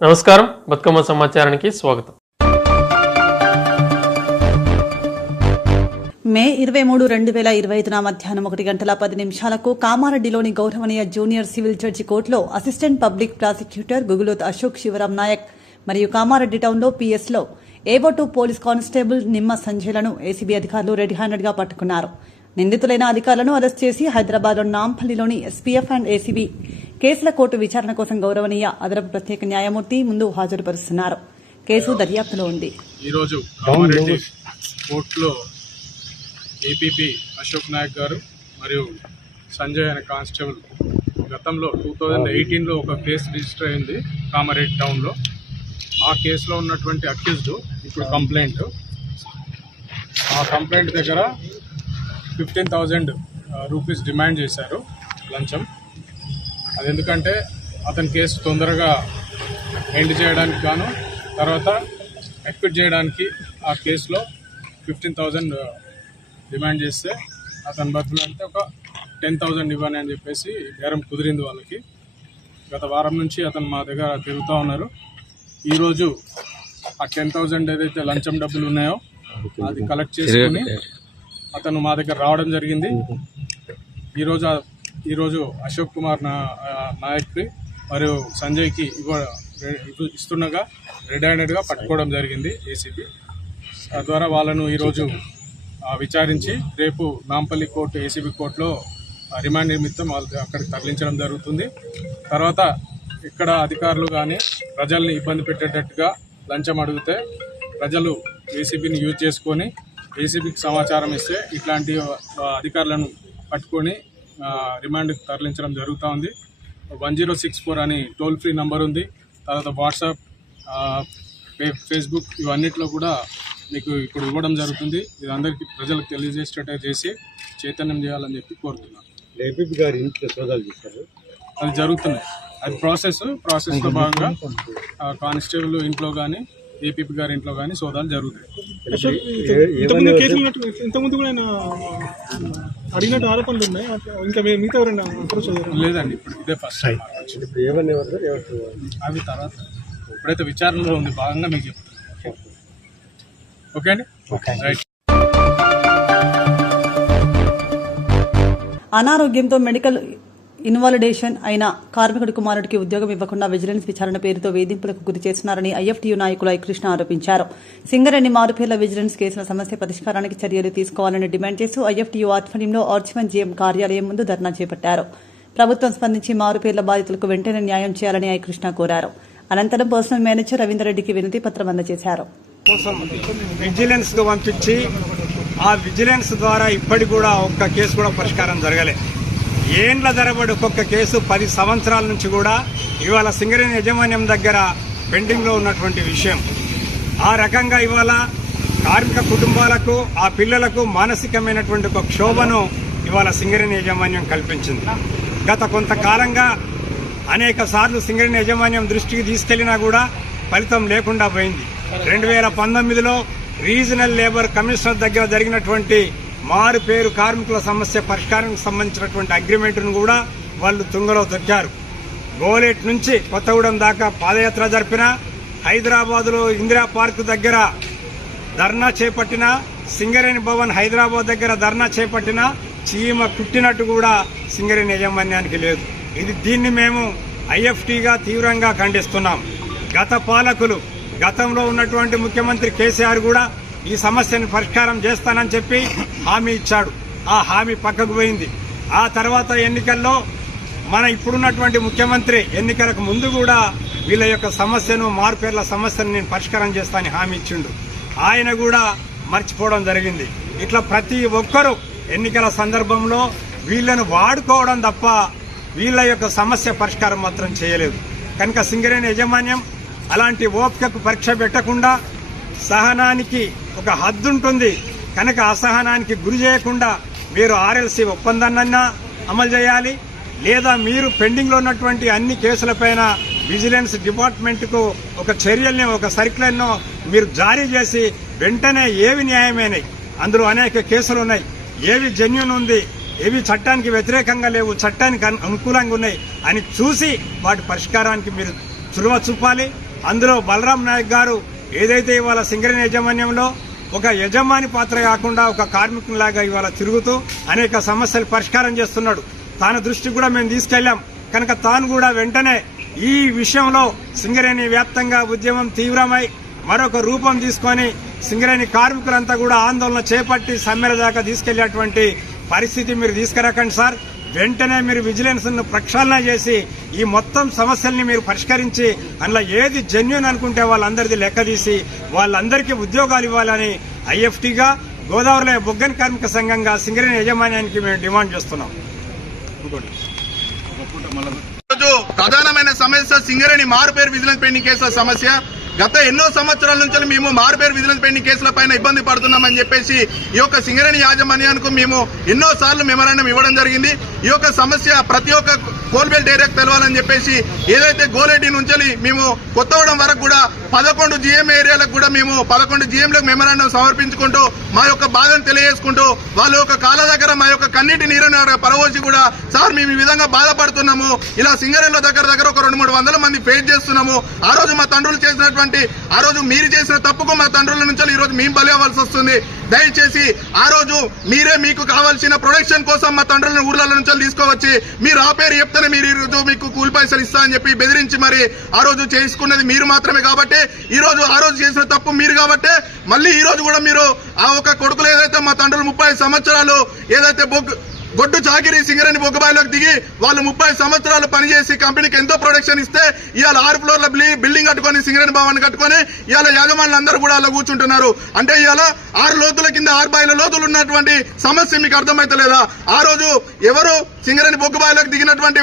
నమస్కారం, బతుకమ్మ సమాచారానికి స్వాగతం. మే 23, 2025 మధ్యాహ్నం 1:10 కామారెడ్డిలోని గౌరవనీయ జూనియర్ సివిల్ జడ్జి కోర్టులో assistant public prosecutor Gugulot Ashok Shivaram Naik మరియు కామారెడ్డి టౌన్లో పిఎస్లో ఏవో2 పోలీస్ కానిస్టేబుల్ నిమ్మ సంజయ్లను ఏసీబీ అధికారులు రెడ్ హ్యాండెడ్ గా పట్టుకున్నారు. నిందితులైన అధికారులను అరెస్ట్ చేసి హైదరాబాద్లోని నాంపల్లిలోని ఎస్పీఎఫ్ అండ్ ఏసీబీ కేసుల కోర్టు విచారణ కోసం గౌరవనీయ అదనపు ప్రత్యేక న్యాయమూర్తి ముందు హాజరుపరుస్తున్నారు. కేసు దర్యాప్తులో ఉంది. ఈరోజు కామారెడ్డి కోర్టులో ఏపీపీ అశోక్ నాయక్ గారు మరియు సంజయ్ అనే కానిస్టేబుల్ గతంలో 2018లో ఒక కేసు రిజిస్టర్ అయింది కామారెడ్డి టౌన్లో. ఆ కేసులో ఉన్నటువంటి అక్యూజ్డ్ ఇప్పుడు కంప్లైంట్. ఆ కంప్లైంట్ దగ్గర 15,000 రూపీస్ డిమాండ్ చేశారు లంచం. అది ఎందుకంటే అతని కేసు తొందరగా ఎండ్ చేయడానికి గాను, తర్వాత ఎక్విట్ చేయడానికి ఆ కేసులో 15,000 డిమాండ్ చేస్తే అతని బతులంటే ఒక 10,000 ఇవ్వని అని చెప్పేసి బేరం కుదిరింది వాళ్ళకి. గత వారం నుంచి అతను మా దగ్గర తిరుగుతూ ఉన్నారు. ఈరోజు ఆ 10,000 ఏదైతే లంచం డబ్బులు ఉన్నాయో అది కలెక్ట్ చేసుకుని అతను మా దగ్గర రావడం జరిగింది. ఈరోజు అశోక్ కుమార్ నాయక్కి మరియు సంజయ్కి ఇస్తుండగా రెడ్ హ్యాండెడ్గా పట్టుకోవడం జరిగింది ఏసీబీ. తద్వారా వాళ్ళను ఈరోజు విచారించి రేపు నాంపల్లి కోర్టు ఏసీబీ కోర్టులో రిమాండ్ నిమిత్తం వాళ్ళు అక్కడికి తరలించడం జరుగుతుంది. తర్వాత ఇక్కడ అధికారులు కానీ ప్రజల్ని ఇబ్బంది పెట్టేటట్టుగా లంచం అడిగితే ప్రజలు ఏసీబీని యూజ్ చేసుకొని ఏసీబీకి సమాచారం ఇస్తే ఇట్లాంటి అధికారులను పట్టుకొని రిమాండ్కి తరలించడం జరుగుతూ ఉంది. 1064 అని టోల్ ఫ్రీ నంబర్ ఉంది. తర్వాత వాట్సాప్, ఫేస్బుక్ ఇవన్నిట్లో కూడా మీకు ఇప్పుడు ఇవ్వడం జరుగుతుంది. ఇది అందరికీ ప్రజలకు తెలియజేసేటట్టు చేసి చైతన్యం చేయాలని చెప్పి కోరుతున్నాను. ఏపీపీ గారి ఇంట్లో సోదాలు చేస్తారు, అది జరుగుతున్నాయి. అది ప్రాసెస్లో భాగంగా కానిస్టేబుల్ ఇంట్లో కానీ ఏపీపీ గారి ఇంట్లో కానీ సోదాలు జరుగుతాయి. అడిగినట్టు ఆరోపణలు ఉన్నాయి. ఇంకా మిగతా ఎవరైనా లేదండి, ఇప్పుడు ఇదే ఫస్ట్ టైం. అవి తర్వాత ఇప్పుడైతే విచారణలో ఉంది భాగంగా మీకు చెప్తాను. ఓకే అండి, రైట్. అనారోగ్యంతో మెడికల్ ఇన్వాలిడేషన్ అయిన కార్మికుడి కుమారుడికి ఉద్యోగం ఇవ్వకుండా విజిలెన్స్ విచారణ పేరుతో వేధింపులకు గురి చేస్తున్నారని ఐఎఫ్టీయూ నాయకులు ఐకృష్ణ ఆరోపించారు. సింగరేణి మారుపేర్ల విజిలెన్స్ కేసుల సమస్య పరిష్కారానికి చర్యలు తీసుకోవాలని డిమాండ్ చేస్తూ ఐఎఫ్టీయూ ఆధ్వర్యంలో ఆర్చివన్ జీఎం కార్యాలయం ముందు ధర్నా చేపట్టారు. ప్రభుత్వం స్పందించి మారుపేర్ల బాధితులకు వెంటనే న్యాయం చేయాలని ఐకృష్ణ కోరారు. అనంతరం పర్సనల్ మేనేజర్ రవీందర్రెడ్డికి వినతి పత్రం అందజేశారు. విజిలెన్స్ కు పంపించి ఆ విజిలెన్స్ ద్వారా ఇప్పటికి కూడా ఒక్క కేసు కూడా పరిష్కారం జరగలే. ఏండ్ల ధరబడి ఒక్కొక్క కేసు 10 సంవత్సరాల నుంచి కూడా ఇవాళ సింగరేణి యాజమాన్యం దగ్గర పెండింగ్ లో ఉన్నటువంటి విషయం. ఆ రకంగా ఇవాళ కార్మిక కుటుంబాలకు ఆ పిల్లలకు మానసికమైనటువంటి ఒక క్షోభను ఇవాళ సింగరేణి యాజమాన్యం కల్పించింది. గత కొంతకాలంగా అనేక సార్లు సింగరేణి యాజమాన్యం దృష్టికి తీసుకెళ్లినా కూడా ఫలితం లేకుండా పోయింది. 2019లో రీజనల్ లేబర్ కమిషనర్ దగ్గర జరిగినటువంటి మారు పేరు కార్మికుల సమస్య పరిష్కారానికి సంబంధించినటువంటి అగ్రిమెంట్ను కూడా వాళ్ళు తుంగలో తొక్కారు. గోలేట్ నుంచి కొత్తగూడెం దాకా పాదయాత్ర జరిపిన, హైదరాబాద్లో ఇందిరా పార్క్ దగ్గర ధర్నా చేపట్టిన, సింగరేణి భవన్ హైదరాబాద్ దగ్గర ధర్నా చేపట్టిన చీమ కుట్టినట్టు కూడా సింగరేణి యాజమాన్యానికి లేదు. దీన్ని మేము ఐఎఫ్టీగా తీవ్రంగా ఖండిస్తున్నాం. గత పాలకులు, గతంలో ఉన్నటువంటి ముఖ్యమంత్రి కేసీఆర్ కూడా ఈ సమస్యను పరిష్కారం చేస్తానని చెప్పి హామీ ఇచ్చాడు. ఆ హామీ పక్కకు పోయింది. ఆ తర్వాత ఎన్నికల్లో మన ఇప్పుడున్నటువంటి ముఖ్యమంత్రి ఎన్నికలకు ముందు కూడా వీళ్ళ యొక్క సమస్యను, మారుపేర్ల సమస్యను నేను పరిష్కారం చేస్తానని హామీ ఇచ్చిండు. ఆయన కూడా మర్చిపోవడం జరిగింది. ఇట్లా ప్రతి ఒక్కరూ ఎన్నికల సందర్భంలో వీళ్లను వాడుకోవడం తప్ప వీళ్ళ యొక్క సమస్య పరిష్కారం మాత్రం చేయలేదు. కనుక సింగరేణి యాజమాన్యం అలాంటి ఓపికకు పరీక్ష పెట్టకుండా సహనానికి ఒక హద్దు ఉంటుంది కనుక అసహనానికి గురి చేయకుండా మీరు ఆర్ఎల్సీ ఒప్పందాన్నన్నా అమలు చేయాలి, లేదా మీరు పెండింగ్లో ఉన్నటువంటి అన్ని కేసులపైన విజిలెన్స్ డిపార్ట్మెంట్కు ఒక చర్యల్ని, ఒక సర్క్యులర్ను మీరు జారీ చేసి వెంటనే ఏవి న్యాయమైనవి, అందులో అనేక కేసులు ఉన్నాయి, ఏవి జెన్యూన్ ఉంది, ఏవి చట్టానికి వ్యతిరేకంగా లేవు, చట్టానికి అనుకూలంగా ఉన్నాయి అని చూసి వాటి పరిష్కారానికి మీరు చొరవ చూపాలి. అందులో బలరాం నాయక్ గారు ఏదైతే ఇవాళ సింగరేణి యాజమాన్యంలో ఒక యజమాని పాత్ర కాకుండా ఒక కార్మికునిలాగా ఇవాళ తిరుగుతూ అనేక సమస్యలు పరిష్కారం చేస్తున్నాడు. తాను దృష్టికి కూడా మేము తీసుకెళ్లాం కనుక తాను కూడా వెంటనే ఈ విషయంలో సింగరేణి వ్యాప్తంగా ఉద్యమం తీవ్రమై మరొక రూపం తీసుకొని సింగరేణి కార్మికులంతా కూడా ఆందోళన చేపట్టి సమ్మెల దాకా తీసుకెళ్లేటువంటి పరిస్థితి మీరు తీసుకురాకండి సార్. వెంటనే మీరు విజిలెన్స్ ను ప్రక్షాళన చేసి ఈ మొత్తం సమస్యల్ని మీరు పరిష్కరించి అందులో ఏది జెన్యూన్ అనుకుంటే వాళ్ళందరిది లెక్క తీసి వాళ్ళందరికీ ఉద్యోగాలు ఇవ్వాలని ఐఎఫ్టీగా గోదావరిలో బొగ్గని కార్మిక సంఘంగా సింగరేణి యాజమాన్యానికి మేము డిమాండ్ చేస్తున్నాం. ప్రధానమైన సమస్య సింగరేణి మారుపేరు విజిలెన్స్ పెండింగ్ కేసుల సమస్య. గత ఎన్నో సంవత్సరాల నుంచి మేము మారుపేరు విజిలెన్స్ పెండింగ్ కేసుల పైన ఇబ్బంది పడుతున్నామని చెప్పేసి ఈ యొక్క సింగరేణి యాజమాన్యానికి మేము ఎన్నో సార్లు మెమరాండం ఇవ్వడం జరిగింది. ఈ యొక్క సమస్య ప్రతి ఒక్క కోల్బెల్ట్ ఏరియాకు తెలవాలని చెప్పేసి ఏదైతే గోలేటి నుంచి మేము కొత్తగూడెం వరకు కూడా 11 జీఎం ఏరియాలకు కూడా మేము 11 జీఎంలకు మెమరాండం సమర్పించుకుంటూ మా యొక్క బాధను తెలియజేసుకుంటూ వాళ్ళ యొక్క కాళ్ళ దగ్గర మా యొక్క కన్నీటి నీరుని పరవోసి కూడా సార్ మేము ఈ విధంగా బాధపడుతున్నాము, ఇలా సింగరేణిలో దగ్గర ఒక 200-300 మంది ఫేస్ చేస్తున్నాము. ఆ రోజు మా తండ్రులు చేసినటువంటి ఆ రోజు మీరు చేసిన తప్పుకు మా తండ్రుల నుంచి ఈ రోజు మేము బలి అవ్వాల్సి వస్తుంది. దయచేసి ఆ రోజు మీరే మీకు కావాల్సిన ప్రొడక్షన్ కోసం మా తండ్రులను ఊర్ల నుంచి తీసుకువచ్చి మీరు ఆ పేరు చెప్తేనే మీరు ఈ రోజు మీకు కూలి పైసలు ఇస్తా అని చెప్పి బెదిరించి మరి ఆ రోజు చేసుకున్నది మీరు మాత్రమే కాబట్టి ఈ రోజు ఆ రోజు చేసిన తప్పు మీరు కాబట్టి మళ్ళీ ఈ రోజు కూడా మీరు ఆ ఒక కొడుకులు ఏదైతే మా తండ్రులు 30 సంవత్సరాలు ఏదైతే గొడ్డు చాకిరి సింగరేణి బొగ్గబాయిలోకి దిగి వాళ్ళు 30 సంవత్సరాలు పనిచేసి కంపెనీకి ఎంతో ప్రొడక్షన్ ఇస్తే ఇవాళ 6 ఫ్లోర్ల బిల్డింగ్ కట్టుకొని సింగరేణి భవన్ కట్టుకొని ఇవాళ యాజమాన్యులు అందరూ కూడా అలా కూర్చుంటున్నారు. అంటే ఇవాళ 6 లోతుల కింద 6 బాయిల లోతులు ఉన్నటువంటి సమస్య మీకు అర్థమైతలేదా? ఆ రోజు ఎవరు సింగరేణి బొగ్గబాయిలోకి దిగినటువంటి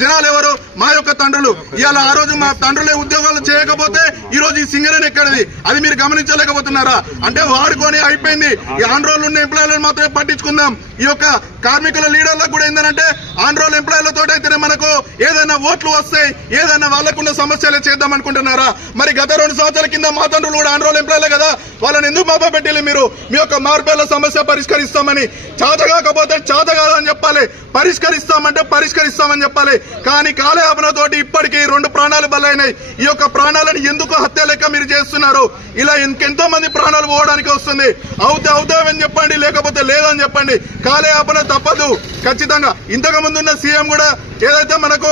జనాలు ఎవరు? మా యొక్క తండ్రులు. ఇవాళ ఆ రోజు మా తండ్రులే ఉద్యోగాలు చేయకపోతే ఈ రోజు ఈ సింగరేణి ఎక్కడిది? అది మీరు గమనించలేకపోతున్నారా? అంటే వాడుకొని అయిపోయింది. ఈ ఆంధ్రోలు ఉన్న ఎంప్లాయీలను మాత్రమే పట్టించుకుందాం. ఈ యొక్క కార్మికుల లీడర్లకు కూడా ఏంటంటే ఆంధ్రోల్ ఎంప్లాయీలతో అయితేనే మనకు ఏదైనా ఓట్లు వస్తాయి, ఏదైనా వాళ్ళకున్న సమస్యలే చేద్దాం అనుకుంటున్నారా? మరి గత 2 సంవత్సరాల కింద మా తండ్రులు కూడా ఆంధ్రోల్ ఎంప్లాయీలే కదా, వాళ్ళని ఎందుకు మాపా పెట్టాలి? మీరు మీ యొక్క మార్పేర్ల సమస్య పరిష్కరిస్తామని చేతగాకపోతే చేత కాదని చెప్పాలి, పరిష్కరిస్తామంటే పరిష్కరిస్తామని చెప్పాలి. కానీ కాలయాపనతోటి ఇప్పటికీ 2 ప్రాణాలు బలైనాయి. ఈ యొక్క ప్రాణాలను ఎందుకు హత్య లెక్క మీరు చేస్తున్నారు? ఇలా ఇంకెంతో మంది ప్రాణాలు పోవడానికి వస్తుంది. అవుతామని చెప్పండి, లేకపోతే లేదని చెప్పండి. కాలయాపన తప్పదు ఖచ్చితంగా. ఇంతకు ముందున్న సీఎం కూడా ఏదైతే మనకు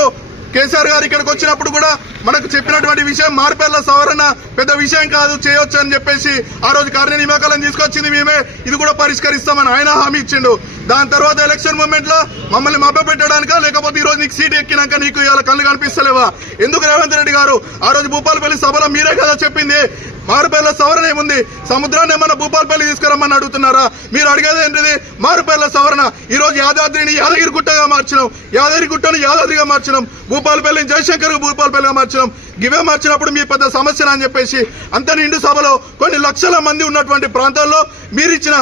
కేసీఆర్ గారు ఇక్కడికి వచ్చినప్పుడు కూడా మనకు చెప్పినటువంటి విషయం మార్పేర్ల సవరణ పెద్ద విషయం కాదు, చేయొచ్చు అని చెప్పేసి ఆ రోజు కార్య నియామకాలను తీసుకొచ్చింది మేమే, ఇది కూడా పరిష్కరిస్తామని ఆయన హామీ ఇచ్చిండు. దాని తర్వాత ఎలక్షన్ మూమెంట్ లో మమ్మల్ని మభ్య పెట్టడానికా, లేకపోతే ఈ రోజు నీకు సీట్ ఎక్కినాక నీకు ఇలా కళ్ళు కనిపిస్తలేవా? ఎందుకు రేవంత్ రెడ్డి గారు ఆ రోజు భూపాలపల్లి సభలో మీరే కదా చెప్పింది మారుపేర్ల సవరణ ఏముంది? సముద్రాన్ని ఏమన్నా భూపాలపల్లి తీసుకురమ్మని అడుగుతున్నారా? మీరు అడిగేది ఏంటిది? మారుపేర్ల సవరణ. ఈ రోజు యాదాద్రిని యాదగిరిగుట్టగా మార్చినాం, యాదగిరిగుట్టను యాదాద్రిగా మార్చినాం, భూపాలపల్లిని జయశంకర్ భూపాలపల్లిగా మార్చినాం. గివే మార్చినప్పుడు మీ పెద్ద సమస్య అని చెప్పేసి అంత నిండు సభలో కొన్ని లక్షల మంది ఉన్నటువంటి ప్రాంతాల్లో మీరిచ్చిన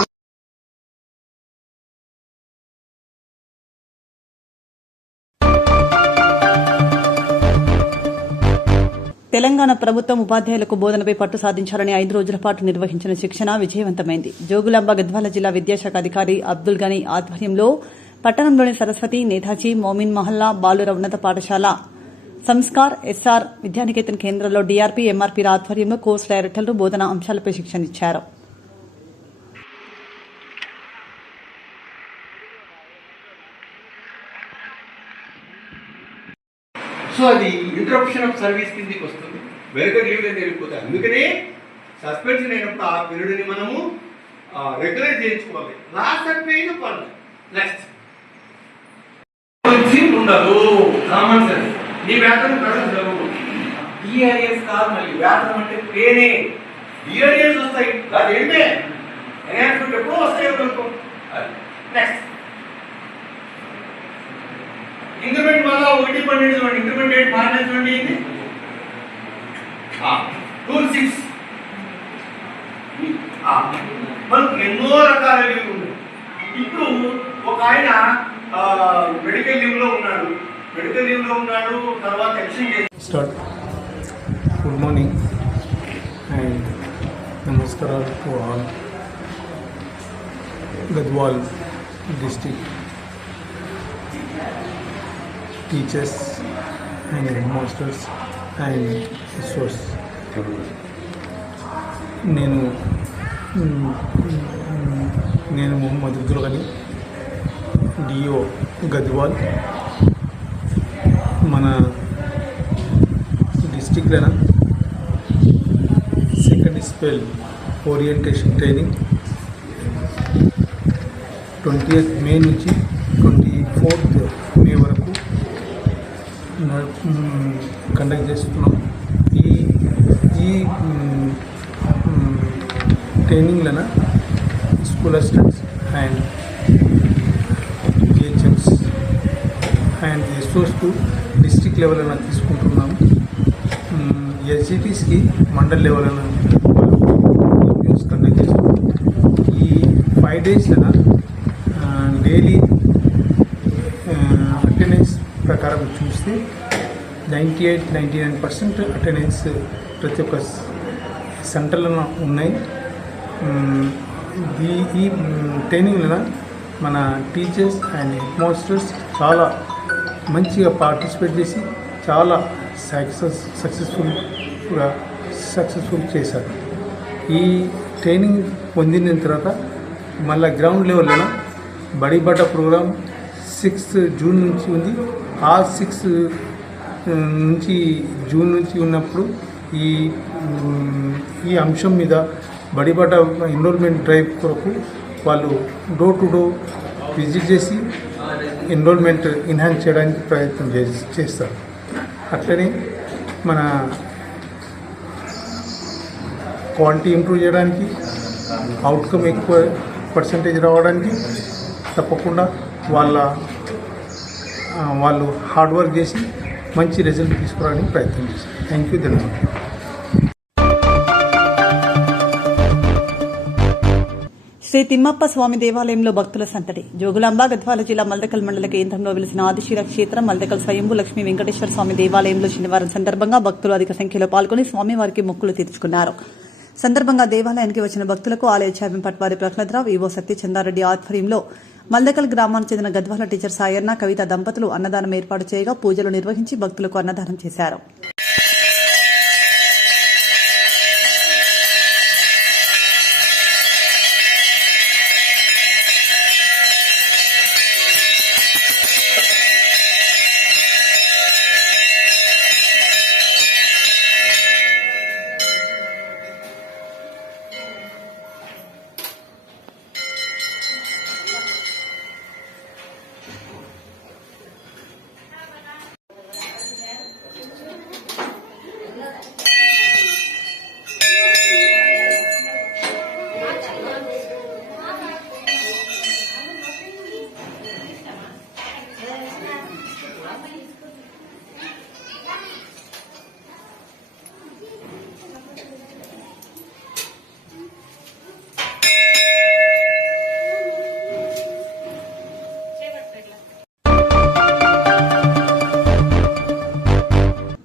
తెలంగాణ ప్రభుత్వం ఉపాధ్యాయులకు బోధనపై పట్టు సాధించాలని 5 రోజుల పాటు నిర్వహించిన శిక్షణ విజయవంతమైంది. జోగులాంబ గద్వాల జిల్లా విద్యాశాఖ అధికారి అబ్దుల్ గనీ ఆధ్వర్యంలో పట్టణంలోని సరస్వతి, నేతాజీ, మోమిన్ మహల్లా బాలుర ఉన్నత పాఠశాల, సంస్కార్, ఎస్ఆర్ విద్యానికేతన్ కేంద్రంలో డీఆర్పీ, ఎంఆర్పీల ఆధ్వర్యంలో కోర్సు డైరెక్టర్లు బోధనా అంశాలపై శిక్షణ ఇచ్చారు. సో అది ఇంటరప్షన్ ఆఫ్ సర్వీస్ కిందకి వస్తుంది, వెనుక లీవ్ అనేది వెళ్ళిపోతాయి. అందుకనే సస్పెన్షన్ అయినప్పుడు ఆ పీరియడ్ని మనము రెగ్యులైజ్ చేయించుకోవాలి. లాస్ట్ అయిపోయిన పర్లేదు. నెక్స్ట్ ఉండదు, కామన్ సెన్స్. నీ వేతనం ప్రజలు ఈఆర్ఎస్ కాదు, మళ్ళీ వేతనం అంటే పేనే. ఈఆర్ఎస్ వస్తాయి, అది ఏంటే ఎన్హాన్స్మెంట్ ఎప్పుడో వస్తాయి అనుకో. నెక్స్ట్ ఇంక్రిమెంట్ వల్ల 1.12 చూడండి, ఇంక్రిమెంట్ రేట్ మారినది చూడండి. ఇది రూల్ 6. మనకు ఎన్నో రకాల లీవ్ ఉన్నాయి. ఇప్పుడు ఒక ఆయన మెడికల్ లీవ్ లో ఉన్నాడు, తర్వాత స్టార్ట్. గుడ్ మార్నింగ్ అండ్ నమస్కారాలు to all Gadwal district teachers and headmasters and source. నేను మొహమ్మద్ అబ్దుల్ గని, డిఓ గద్వాల్. మన డిస్టిక్లోన second spell orientation training 20th May నుంచి 24th మే వరకు కండక్ట్ చేస్తున్నాం. ఈ ట్రైనింగ్లన school assistants and GHMs and ఎస్ఓస్కు డిస్ట్రిక్ట్ లెవెల్ తీసుకుంటున్నాము. ఎస్జిటీస్కి మండల్ లెవెల్ కండక్ట్ చేస్తున్నాం. ఈ 5 డేస్లో డైలీ అటెండెన్స్ ప్రకారం చూస్తే 98-99% అటెండెన్స్ ప్రతి ఒక్క సెంటర్లో ఉన్నాయి. ఈ ట్రైనింగ్లో మన టీచర్స్ అండ్ హెడ్ మాస్టర్స్ చాలా మంచిగా పార్టిసిపేట్ చేసి చాలా సక్సెస్ఫుల్ చేశారు. ఈ ట్రైనింగ్ పొందిన తర్వాత మళ్ళీ గ్రౌండ్ లెవెల్లో బడిబడ్డ ప్రోగ్రాం 6 జూన్ నుంచి ఉంది. ఆ 6 నుంచి జూన్ నుంచి ఉన్నప్పుడు ఈ అంశం మీద బడిబడ్డ ఎన్రోల్మెంట్ డ్రైవ్ కొరకు వాళ్ళు డోర్ టు డోర్ విజిట్ చేసి ఎన్రోల్మెంట్ ఎన్హాన్స్ చేయడానికి ప్రయత్నం చేస్తారు. అట్లనే మన క్వాలిటీ ఇంప్రూవ్ చేయడానికి, అవుట్కమ్ ఎక్కువ పర్సంటేజ్ రావడానికి తప్పకుండా వాళ్ళు హార్డ్ వర్క్ చేసి మంచి రిజల్ట్ తీసుకురావడానికి ప్రయత్నం చేస్తారు. Thank you. ధన్యవాదాలు. శ్రీ తిమ్మప్ప స్వామి దేవాలయంలో భక్తుల సందడి. జోగులాంబ గద్వాల జిల్లా మల్దకల్ మండల కేంద్రంలో వెలిసిన ఆదిశీల క్షేత్రం మల్దకల్ స్వయంభూ లక్ష్మీ వెంకటేశ్వర స్వామి దేవాలయంలో శనివారం సందర్భంగా భక్తులు అధిక సంఖ్యలో పాల్గొని స్వామివారికి మొక్కులు తీర్చుకున్నారు. సందర్భంగా దేవాలయానికి వచ్చిన భక్తులకు ఆలయ చైర్మన్ పట్వారి ప్రహ్లాదరావు, ఈవో సత్యచందారెడ్డి ఆధ్వర్యంలో మల్దకల్ గ్రామానికి చెందిన గద్వాల టీచర్ సాయన్న, కవిత దంపతులు అన్నదానం ఏర్పాటు చేయగా పూజలు నిర్వహించి భక్తులకు అన్నదానం చేశారు.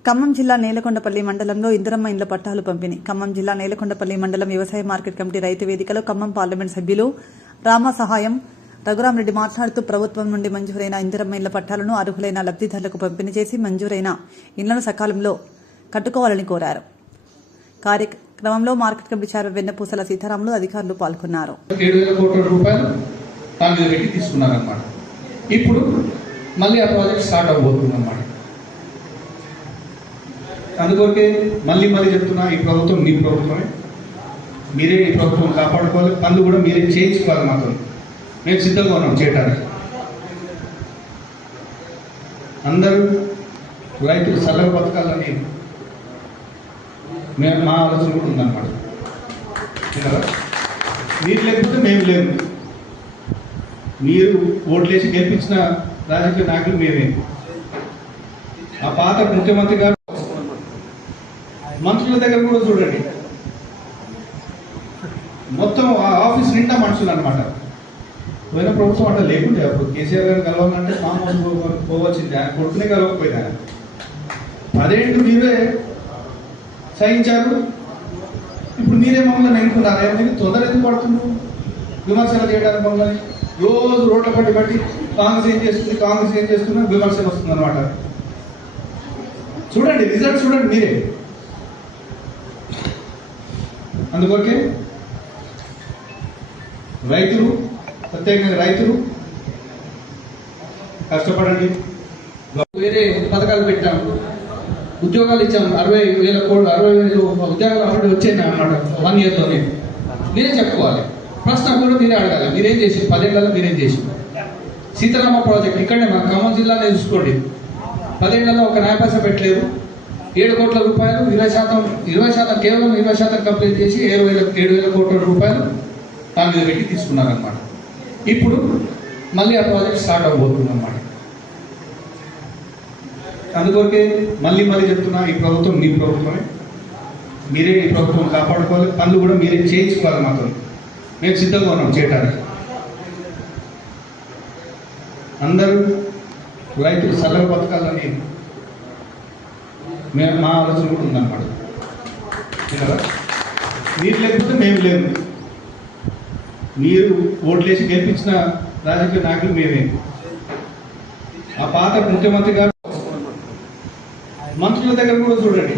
ఖమ్మం జిల్లా నేలకొండపల్లి మండలంలో ఇందిరమ్మ ఇండ్ల పట్టాలు పంపిణీ. ఖమ్మం జిల్లా నేలకొండపల్లి మండలం వ్యవసాయ మార్కెట్ కమిటీ రైతు వేదికలో ఖమ్మం పార్లమెంట్ సభ్యులు రామ సహాయం రఘురామరెడ్డి మాట్లాడుతూ ప్రభుత్వం నుండి మంజూరైన ఇందిరమ్మ ఇండ్ల పట్టాలను అర్హులైన లబ్దిదారులకు పంపిణీ చేసి మంజూరైన ఇండ్లను సకాలంలో కట్టుకోవాలని కోరారు. కార్యక్రమంలో మార్కెట్ కమిటీ చైర్మన్ వెన్నపూసల సీతారాములు అధికారులు పాల్గొన్నారు. 7,000 కోట్ల రూపాయలు దాని మీద పెట్టి తీసుకున్నారన్నమాట. ఇప్పుడు మళ్ళీ ఆ ప్రాజెక్ట్ స్టార్ట్ అవబోతుంది అన్నమాట. అందుకొరకే మళ్ళీ చెప్తున్నా, ఈ ప్రభుత్వం మీ ప్రభుత్వమే, మీరే ఈ ప్రభుత్వం కాపాడుకోవాలి, పనులు కూడా మీరే చేయించుకోవాలి. మాత్రం మేము సిద్ధంగా ఉన్నాం చేయడానికి. అందరూ రైతులు చల్లగా బతకాలని మా ఆలోచన కూడా ఉందన్నమాట. మీరు లేకపోతే మేము లేము. మీరు ఓట్లేసి గెలిపించిన రాజకీయ నాయకులు మేమే. ఆ పాత ముఖ్యమంత్రి గారు మనుషుల దగ్గర కూడా చూడండి, మొత్తం ఆ ఆఫీస్ నిండా మనుషులు అనమాట. పోయిన ప్రభుత్వం అట్లా లేకుంటే అప్పుడు కేసీఆర్ గారు కలవాలంటే మామూలు పోవచ్చింది, ఆయన కొడుకునే కలవకపోయినా. అదేంటి మీరే సహించారు, ఇప్పుడు మీరే మమ్మల్ని ఎన్నుకున్నారు. మీరు తొందర ఎందుకు పడుతున్నారు విమర్శలు చేయడానికి? మమ్మల్ని రోజు రోడ్ల పట్టి కాంగ్రెస్ ఏం చేస్తుంది, కాంగ్రెస్ ఏం చేస్తున్నా విమర్శలు వస్తుంది అనమాట. చూడండి రిజల్ట్ చూడండి మీరే. అందుకొరకే రైతులు, ప్రత్యేకంగా రైతులు కష్టపడండి. వేరే పథకాలు పెట్టాము, ఉద్యోగాలు ఇచ్చాము. 60,000 ఉద్యోగాలు ఆల్రెడీ వచ్చాయి అన్నమాట 1 yearలోనే. మీరే చెప్పుకోవాలి. ప్రశ్న కూడా మీరే అడగాలి. మీరేం చేసి 10 ఏళ్లలో మీరేం చేసి. సీతారామ ప్రాజెక్ట్ ఇక్కడనే మన ఖమ్మం జిల్లానే చూసుకోండి. 10 ఏళ్లలో ఒక న్యాయపైసా పెట్టలేదు. 7 కోట్ల రూపాయలు 20% కేవలం 20% కంప్లీట్ చేసి 7,000 కోట్ల రూపాయలు దాని మీద పెట్టి తీసుకున్నారనమాట. ఇప్పుడు మళ్ళీ ఆ ప్రాజెక్ట్ స్టార్ట్ అవబోతుంది అన్నమాట. అందుకొరకే మళ్ళీ చెప్తున్నా, ఈ ప్రభుత్వం మీ ప్రభుత్వమే. మీరే ఈ ప్రభుత్వం కాపాడుకోవాలి. పనులు కూడా మీరే చేయించుకోవాలి. మాత్రం మేము సిద్ధంగా ఉన్నాం చేయడానికి. అందరూ రైతులు సరళ బతకాలని మా ఆలోచన కూడా ఉందన్నమాట. మీరు లేకపోతే మేము లేము. మీరు ఓట్లేసి గెలిపించిన రాజకీయ నాయకులు మేమే. ఆ పాత ముఖ్యమంత్రి గారు మంత్రుల దగ్గర కూడా చూడండి,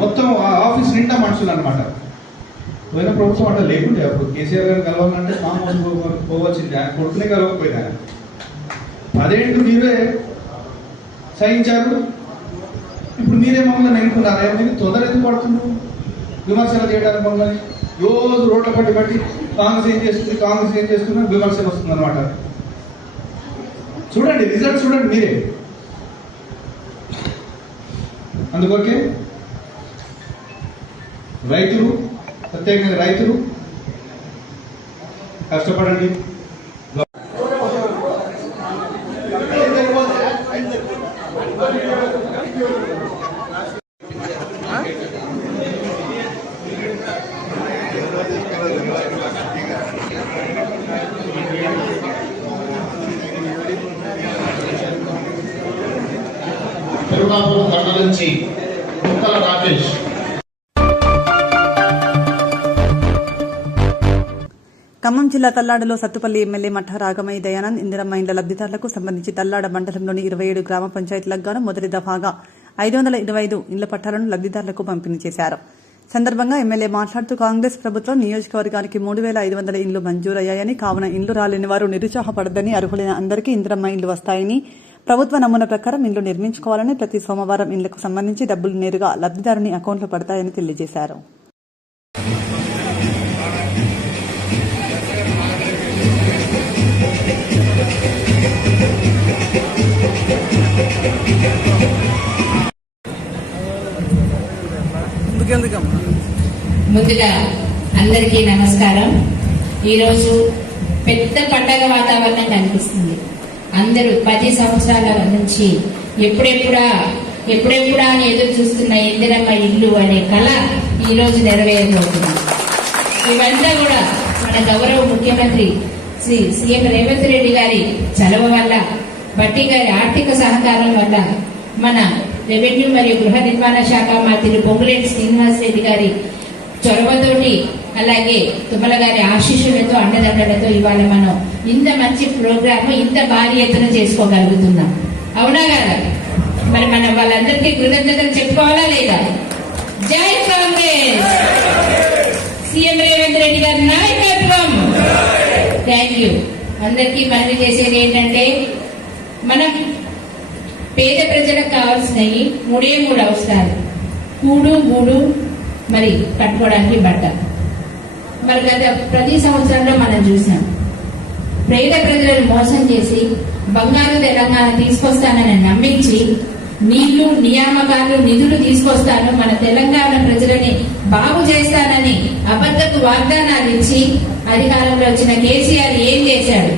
మొత్తం ఆ ఆఫీస్ నిండా మనుషులు అనమాట. పోయిన ప్రభుత్వం అంటే లేకుంటే అప్పుడు కేసీఆర్ గారిని కలవాలంటే మామూలు పోవచ్చింది, ఆయన కొడుకునే కలవకపోయినా. 10 ఏళ్ళు మీరే సహించారు. ఇప్పుడు మీరే మమ్మల్ని ఎన్నుకున్నారా? మీరు తొందర ఎందుకు పడుతున్నారు విమర్శలు చేయడానికి? మమ్మల్ని రోజు రోడ్ల పట్టి కాంగ్రెస్ ఏం చేస్తున్నా విమర్శలు వస్తుంది అనమాట. చూడండి రిజల్ట్ చూడండి మీరే. అందుకొరకే రైతులు, ప్రత్యేకంగా రైతులు కష్టపడండి. పెరుగాపురం మండలం నుంచి ముక్కల రాకేష్. ఖమ్మం జిల్లా తల్లాడలో సత్తుపల్లి ఎమ్మెల్యే మఠ రాగమయ్య దయానంద్ ఇందిరమ్మ ఇండ్ల లబ్దిదారులకు సంబంధించి తల్లాడ మండలంలోని 27 గ్రామ పంచాయతీలకు గాను మొదటి దఫాగా 525 ఇండ్ల పట్టాలను లబ్దిదారులకు పంపిణీ చేశారు. సందర్భంగా ఎమ్మెల్యే మాట్లాడుతూ కాంగ్రెస్ ప్రభుత్వం నియోజకవర్గానికి 3,500 ఇండ్లు మంజూరయ్యాయని, కావున ఇండ్లు రాలేని వారు నిరుత్సాహపడదని, అర్హులైన అందరికీ ఇందిరమ్మ ఇండ్లు వస్తాయని, ప్రభుత్వ నమూనా ప్రకారం ఇండ్లు నిర్మించుకోవాలని, ప్రతి సోమవారం ఇండ్లకు సంబంధించి డబ్బులు నేరుగా లబ్దిదారుని అకౌంట్లో పడతాయని తెలియజేశారు. ముందుగా అందరికీ నమస్కారం. ఈరోజు పెద్ద పండగ వాతావరణం కనిపిస్తుంది. అందరూ 10 సంవత్సరాల నుంచి ఎప్పుడెప్పుడా అని ఎదురు చూస్తున్న ఇందిరమ్మ ఇల్లు అనే కళ ఈ రోజు నెరవేరబోతుంది. ఇవంతా కూడా మన గౌరవ ముఖ్యమంత్రి శ్రీ సీఎం రేవంత్ రెడ్డి గారి చలవ వల్ల, బట్టి గారి ఆర్థిక సహకారం వల్ల, మన రెవెన్యూ మరియు గృహ నిర్మాణ శాఖ మంత్రి పొంగులేటి శ్రీనివాస్ రెడ్డి గారి చొరవతోటి, అలాగే తుమ్మల గారి ఆశీస్సులతో, అండదండలతో ఇవాళ మనం ఇంత మంచి ప్రోగ్రామ్ ఇంత భారీ ఎత్తున చేసుకోగలుగుతున్నాం. అవునా కదా? మరి మనం వాళ్ళందరికీ కృతజ్ఞతలు చెప్పుకోవాలా లేదా? జై కాంగ్రెస్! సీఎం రేవంత్ రెడ్డి గారి నాయకత్వం. Thank you. అందరికీ మనవి చేసేది ఏంటంటే, మనం పేద ప్రజలకు కావాల్సినవి 3 అవసరాలు: కూడు, గూడు, మరి కట్టుకోవడానికి బట్ట. మరి గత ప్రతి సంవత్సరంలో మనం చూసాం, పేద ప్రజలను మోసం చేసి బంగారు తెలంగాణ తీసుకొస్తానని నమ్మించి, నీళ్లు, నియామకాలు, నిధులు తీసుకొస్తాను, మన తెలంగాణ ప్రజలని బాగు చేస్తానని అబద్ధపు వాగ్దానాలు ఇచ్చి అధికారంలో వచ్చిన కేసీఆర్ ఏం చేశాడు?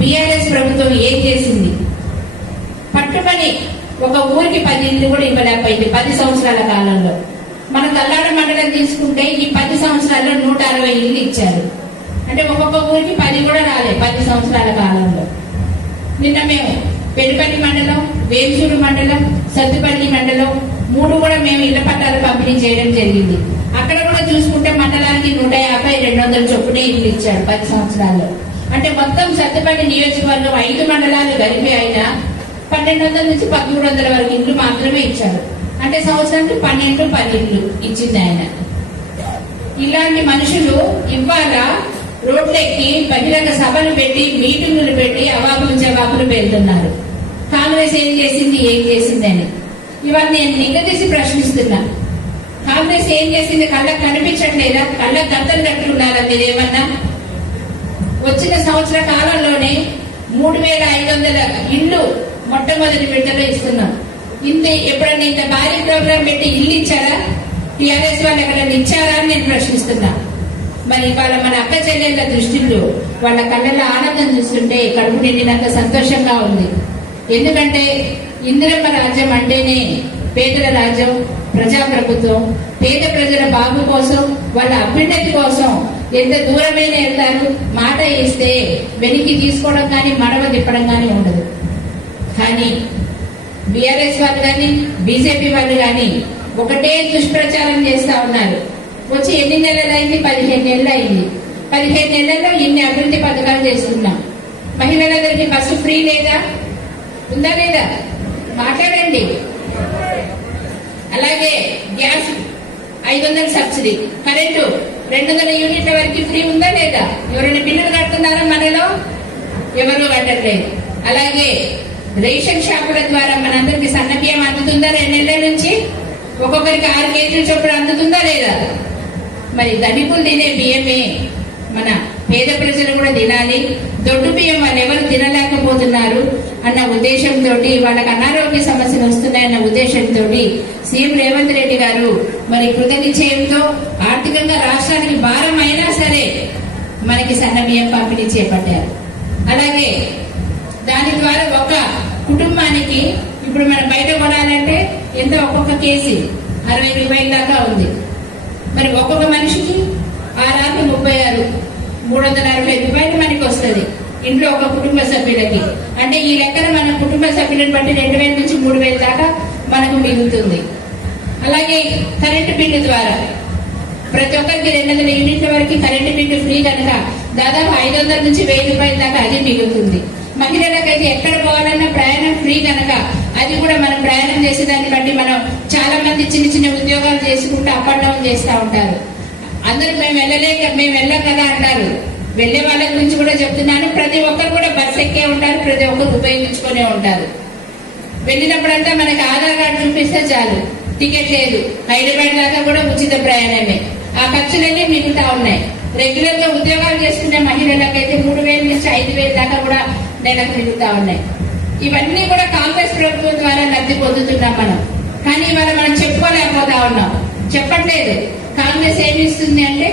బీఆర్ఎస్ ప్రభుత్వం ఏం చేసింది? పట్టుమని ఒక ఊరికి 10 ఇళ్ళు కూడా ఇవ్వలేకపోయింది 10 సంవత్సరాల కాలంలో. మన తల్లాడ మండలం తీసుకుంటే ఈ 10 సంవత్సరాల్లో 160 ఇళ్ళు ఇచ్చారు. అంటే ఒక్కొక్క ఊరికి 10 కూడా రాలే 10 సంవత్సరాల కాలంలో. నిన్న మేము పెరుపల్లి మండలం, వేంసూరు మండలం, సత్తుపల్లి మండలం 3 కూడా మేము ఇళ్ల పట్టాలు పంపిణీ చేయడం జరిగింది. అక్కడ కూడా చూసుకుంటే మండలానికి 150-200 చొప్పునే ఇల్లు ఇచ్చాడు 10 సంవత్సరాల్లో. అంటే మొత్తం సత్తుపల్లి నియోజకవర్గం 5 మండలాలు కలిపి అయినా 1200 నుంచి 1300 వరకు ఇండ్లు మాత్రమే ఇచ్చారు. అంటే సంవత్సరానికి 12 ఇండ్లు ఇచ్చింది ఆయన. ఇలాంటి మనుషులు ఇవాళ రోడ్లెక్కి బహిరంగ సభలు పెట్టి మీటింగులు పెట్టి అవాకులు జవాకులు వెళ్తున్నారు. కాంగ్రెస్ ఏం చేసింది అని ఇవాళ నేను నిగదీసి ప్రశ్నిస్తున్నా. కాంగ్రెస్ ఏం చేసింది? కళ్ళకు కనిపించట్లేదా? కళ్ళకు గంతలు కట్టుకున్నారా మీరేమన్నా? వచ్చిన సంవత్సర కాలంలోనే 3500 ఇల్లు మొట్టమొదటి విడతలో ఇస్తున్నాం. ఎప్పుడన్నా ఇంత భారీ ప్రోగ్రాం పెట్టి ఇల్లు ఇచ్చారా? టీఆర్ఎస్ వాళ్ళు ఎక్కడైనా ఇచ్చారా అని నేను ప్రశ్నిస్తున్నా. మరి వాళ్ళ మన అక్క చెల్లెళ్ళ దృష్టిలో వాళ్ళ కళ్ళల్లో ఆనందం చూస్తుంటే కడుపు నిండినంత సంతోషంగా ఉంది. ఎందుకంటే ఇందిరమ్మ రాజ్యం అంటేనే పేదల రాజ్యం, ప్రజాప్రభుత్వం. పేద ప్రజల బాగు కోసం, వాళ్ళ అభ్యున్నతి కోసం ఎంత దూరమైన వెళ్తారు. మాట ఇస్తే వెనక్కి తీసుకోవడం కానీ మడవ తిప్పడం కానీ ఉండదు. కానీ బీఆర్ఎస్ వాళ్ళు కానీ బీజేపీ వాళ్ళు కానీ ఒకటే దుష్ప్రచారం చేస్తా ఉన్నారు. వచ్చి ఎన్ని నెలలు అయింది? 15 నెలలు అయింది. 15 నెలల్లో ఇన్ని అభివృద్ధి పథకాలు చేస్తున్నాం. మహిళలందరికీ బస్సు ఫ్రీ లేదా? ఉందా లేదా? మాట్లాడండి. అలాగే గ్యాస్ 500 సబ్సిడీ, కరెంటు 200 యూనిట్ల వరకు ఫ్రీ ఉందా లేదా? ఎవరైనా బిల్లులు కడుతున్నారా? మనలో ఎవరు కట్టట్లేదు. అలాగే రేషన్ షాపుల ద్వారా మనందరికి సన్న బియ్యం అందుతుందా? 2 నెలల నుంచి ఒక్కొక్కరికి 6 కేజీల చొప్పున అందుతుందా లేదా? మరి ధనికులు తినే బియ్యమే మన పేద ప్రజలు కూడా తినాలి. దొడ్డు బియ్యం వాళ్ళు ఎవరు తినలేకపోతున్నారు అన్న ఉద్దేశంతో, వాళ్ళకి అనారోగ్య సమస్యలు వస్తున్నాయన్న ఉద్దేశంతో సీఎం రేవంత్ రెడ్డి గారు మరి కృతనిశ్చయంతో ఆర్థికంగా రాష్ట్రానికి భారం అయినా సరే మనకి సన్న బియ్యం పంపిణీ చేపట్టారు. అలాగే దాని ద్వారా ఒక కుటుంబానికి ఇప్పుడు మనం బయట కొనాలంటే ఎంత? ఒక్కొక్క కేజీ 60 రూపాయల దాకా ఉంది. మరి ఒక్కొక్క మనిషికి 6 36 360 రూపాయలు మనకి వస్తుంది ఇంట్లో ఒక కుటుంబ సభ్యులకి. అంటే ఈ లెక్కన మన కుటుంబ సభ్యులను బట్టి 2000 నుంచి 3000 దాకా మనకు మిగులుతుంది. అలాగే కరెంటు బిల్లు ద్వారా ప్రతి ఒక్కరికి 200 యూనిట్ల వరకు కరెంటు బిల్లు ఫ్రీ కనుక దాదాపు 500 నుంచి 1000 రూపాయల దాకా అది మిగులుతుంది. మహిళలకైతే ఎక్కడ పోవాలన్నా ప్రయాణం ఫ్రీ కనుక అది కూడా మనం ప్రయాణం చేసేదాన్ని బట్టి మనం చాలా మంది చిన్న చిన్న ఉద్యోగాలు చేసుకుంటూ అప్ అండ్ డౌన్ చేస్తూ ఉంటారు. అందరూ మేము వెళ్ళం కదా అంటారు. వెళ్లే వాళ్ళ గురించి కూడా చెప్తున్నాను. ప్రతి ఒక్కరు కూడా బస్ ఎక్కే ఉంటారు, ప్రతి ఒక్కరు ఉపయోగించుకునే ఉంటారు. వెళ్ళినప్పుడంతా మనకి ఆధార్ కార్డు చూపిస్తే చాలు, టికెట్ లేదు. హైదరాబాద్ దాకా కూడా ఉచిత ప్రయాణమే. ఆ ఖర్చులన్నీ మిగులుతా ఉన్నాయి. రెగ్యులర్ గా ఉద్యోగాలు చేసుకునే మహిళలకైతే 3000 నుంచి 5000 దాకా కూడా నెలకు మిగులుతా ఉన్నాయి. ఇవన్నీ కూడా కాంగ్రెస్ ప్రభుత్వం ద్వారా లబ్ధి పొందుతున్నాం మనం. కానీ ఇవాళ మనం చెప్పుకోలేకపోతా ఉన్నాం, చెప్పట్లేదు. కాంగ్రెస్ ఏమి ఇస్తుంది అంటే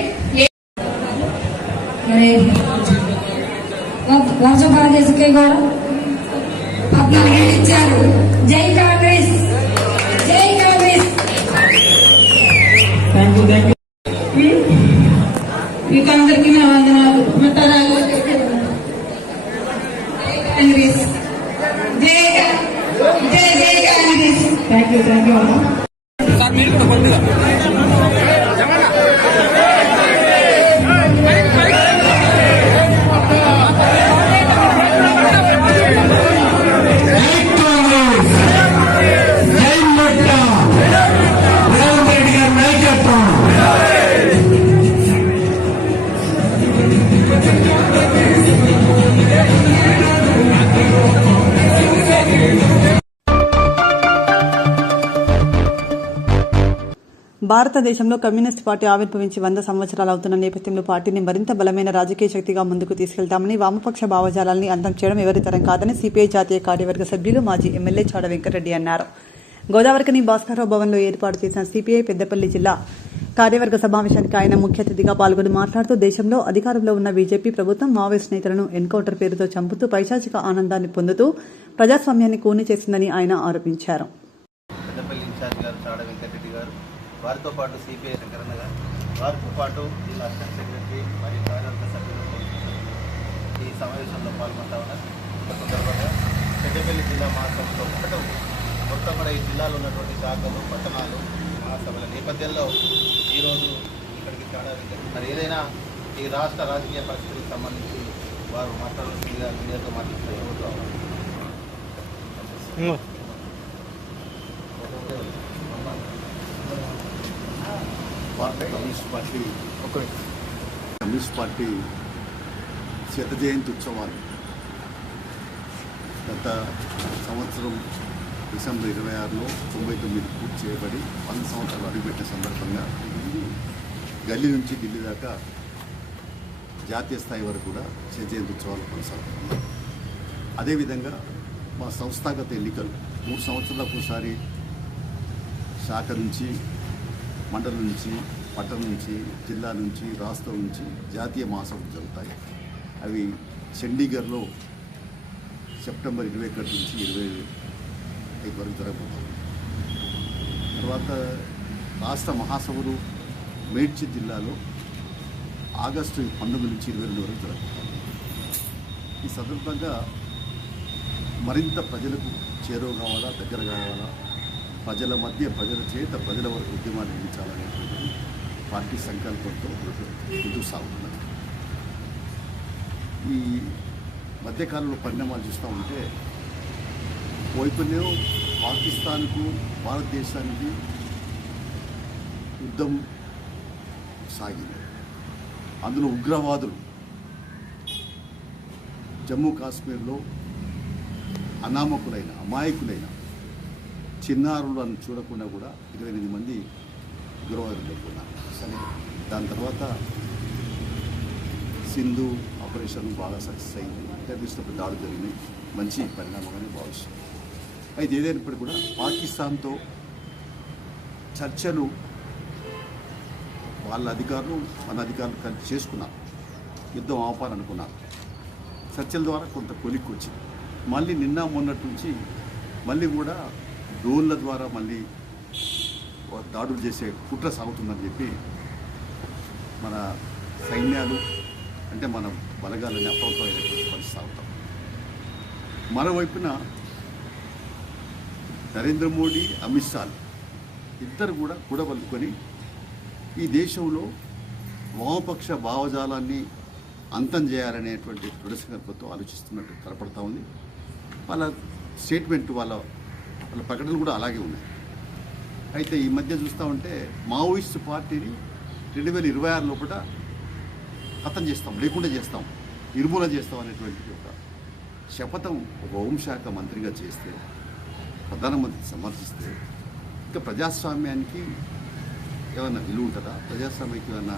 లోక్సభ దేశకే కూడా 14 ఇచ్చారు. జై కాంగ్రెస్, జై కాంగ్రెస్. మీకు అందరికీ నా వందనాలు. కాంగ్రెస్, జై జై జై కాంగ్రెస్. Thank you. భారతదేశంలో కమ్యూనిస్ట్ పార్టీ ఆవిర్భవించి 100 సంవత్సరాలు అవుతున్న నేపథ్యంలో పార్టీని మరింత బలమైన రాజకీయ శక్తిగా ముందుకు తీసుకెళ్తామని, వామపక్ష భావజాలాన్ని అంతం చేయడం ఎవరితరం కాదని సిపిఐ జాతీయ కార్యవర్గ సభ్యులు మాజీ ఎమ్మెల్యే చాడ వెంకటరెడ్డి అన్నారు. గోదావరికని భాస్కరరావు భవన్లో ఏర్పాటు చేసిన సిపిఐ పెద్దపల్లి జిల్లా కార్యవర్గ సమావేశానికి ఆయన ముఖ్య అతిథిగా పాల్గొని మాట్లాడుతూ దేశంలో అధికారంలో ఉన్న బీజేపీ ప్రభుత్వం మావోయిస్ట్ నేతలను ఎన్కౌంటర్ పేరుతో చంపుతూ పైశాచిక ఆనందాన్ని పొందుతూ ప్రజాస్వామ్యాన్ని కూని చేసిందని ఆయన ఆరోపించారు. వారితో పాటు సిపిఐ శంకరన్న గారు, వారితో పాటు జిల్లా అసిస్టెంట్ సెక్రటరీ మరియు కార్యవర్గ సభ్యులు ఈ సమావేశంలో పాల్గొంటా ఉన్నారు. సందర్భంగా పెద్దపల్లి జిల్లా మహాసభలో ఒకటం మొత్తం కూడా ఈ జిల్లాలో ఉన్నటువంటి శాఖలు, పట్టణాలు, మహాసభల నేపథ్యంలో ఈరోజు ఇక్కడికి చాలా మరి ఏదైనా ఈ రాష్ట్ర రాజకీయ పరిస్థితులకు సంబంధించి వారు మాట్లాడాల్సిందిగా మీడియాతో మాట్లాడుతూ భారత కమ్యూనిస్ట్ పార్టీ శత జయంతి ఉత్సవాలు గత సంవత్సరం డిసెంబర్ 26లో 99 పూర్తి చేయబడి 100 సంవత్సరాలు అడుగుపెట్టిన సందర్భంగా గల్లీ నుంచి ఢిల్లీ దాకా జాతీయ స్థాయి వరకు కూడా శత జయంతి ఉత్సవాలు కొనసాగుతున్నాయి. అదేవిధంగా మా సంస్థాగత ఎన్నికలు 3 సంవత్సరాలకు ఒకసారి శాఖ నుంచి, మండలం నుంచి, పట్టణం నుంచి, జిల్లా నుంచి, రాష్ట్రం నుంచి జాతీయ మహాసభలు జరుగుతాయి. అవి చండీగఢ్లో సెప్టెంబర్ 21 నుంచి 25 వరకు జరగబోతుంది. తర్వాత రాష్ట్ర మహాసభలు మేడ్చల్ జిల్లాలో ఆగస్టు 19 నుంచి 22 వరకు జరగబోతుంది. ఈ సందర్భంగా మరింత ప్రజలకు చేరువ కావాలా, దగ్గర కావాలా, ప్రజల మధ్య, ప్రజల చేత ప్రజల వరకు ఉద్యమాలు నిర్మించాలనేటువంటి పార్టీ సంకల్పంతో ముందుకు సాగుతున్నది. ఈ మధ్యకాలంలో పరిణామాలు చూస్తూ ఉంటే వైపునేమో పాకిస్తాన్కు, భారతదేశానికి యుద్ధం సాగింది. అందులో ఉగ్రవాదులు జమ్మూ కాశ్మీర్లో అనామకులైన, అమాయకులైన చిన్నారులను చూడకుండా కూడా 28 మంది ఉగ్రవాదులు లేకున్నారు. సరే, దాని తర్వాత సింధు ఆపరేషన్ బాగా సక్సెస్ అయింది. టెర్రరిస్టులపై దాడులు జరిగినాయి. మంచి పరిణామంగానే భావిస్తుంది. అయితే ఏదైనప్పటికీ కూడా పాకిస్తాన్తో చర్చలు వాళ్ళ అధికారులు, మన అధికారులు కలిసి చేసుకున్నారు. యుద్ధం ఆపాలనుకున్నారు. చర్చల ద్వారా కొంత కొలిక్కి వచ్చింది. మళ్ళీ నిన్న మొన్నటి నుంచి మళ్ళీ కూడా డ్రోన్ల ద్వారా మళ్ళీ దాడులు చేసే కుట్ర సాగుతుందని చెప్పి మన సైన్యాలు, అంటే మన బలగాలని అప్రమత్తమైనటువంటి పరిస్థితి సాగుతాం. మరోవైపున నరేంద్ర మోడీ, అమిత్ షా ఇద్దరు కూడా కూడబలుకొని ఈ దేశంలో వామపక్ష భావజాలాన్ని అంతం చేయాలనేటువంటి దృఢ సంకల్పంతో ఆలోచిస్తున్నట్టు కనపడతా ఉంది. వాళ్ళ స్టేట్మెంట్, వాళ్ళ ప్రకటనలు కూడా అలాగే ఉన్నాయి. అయితే ఈ మధ్య చూస్తూ ఉంటే మావోయిస్టు పార్టీని 2026 లోపల ఖతం చేస్తాం, లేకుండా చేస్తాం, నిర్మూలన చేస్తాం అనేటువంటి ఒక శపథం ఒక హోంశాఖ మంత్రిగా చేస్తే, ప్రధానమంత్రి సమర్థిస్తే, ఇంకా ప్రజాస్వామ్యానికి ఏమైనా విలువ ఉంటుందా, ప్రజాస్వామ్యానికి ఏమైనా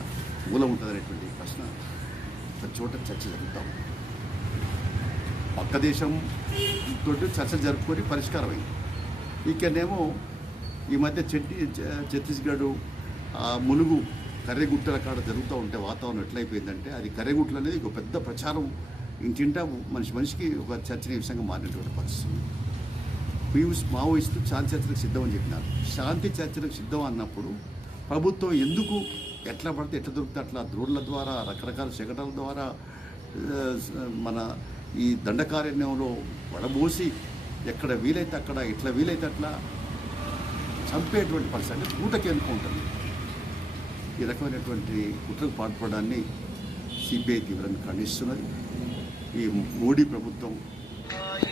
మూలం ఉంటుందా అనేటువంటి ప్రశ్న ఒక చోట చర్చ జరుగుతాం. పక్క దేశంతో చర్చ జరుపుకొని పరిష్కారం అయింది. ఇక్కడనేమో ఈ మధ్య ఛత్తీస్గఢ్ ములుగు కర్రెగుట్టల కాడ జరుగుతూ ఉంటే వాతావరణం ఎట్లయిపోయిందంటే, అది కర్రెగుట్టలు అనేది ఒక పెద్ద ప్రచారం, ఇంటింటా మనిషికి ఒక చర్చనీయాంశంగా మారినటువంటి పరిస్థితి. మావోయిస్టులు శాంతి చర్చలకు సిద్ధం అని చెప్పినారు. శాంతి చర్చలకు సిద్ధం అన్నప్పుడు ప్రభుత్వం ఎందుకు ఎట్లా పడితే ఎట్లా దొరికితే అట్లా డ్రోన్ల ద్వారా, రకరకాల శకటాల ద్వారా మన ఈ దండకారణ్యంలో వడబోసి ఎక్కడ వీలైతే అక్కడ, ఎట్లా వీలైతే అట్లా చంపేటువంటి పరిస్థితి, అంటే కూటకి ఎన్నుకుంటుంది. ఈ రకమైనటువంటి కుట్రకు పాల్పడడాన్ని సిబిఐ తీవ్రంగా ఖండిస్తున్నది. ఈ మోడీ ప్రభుత్వం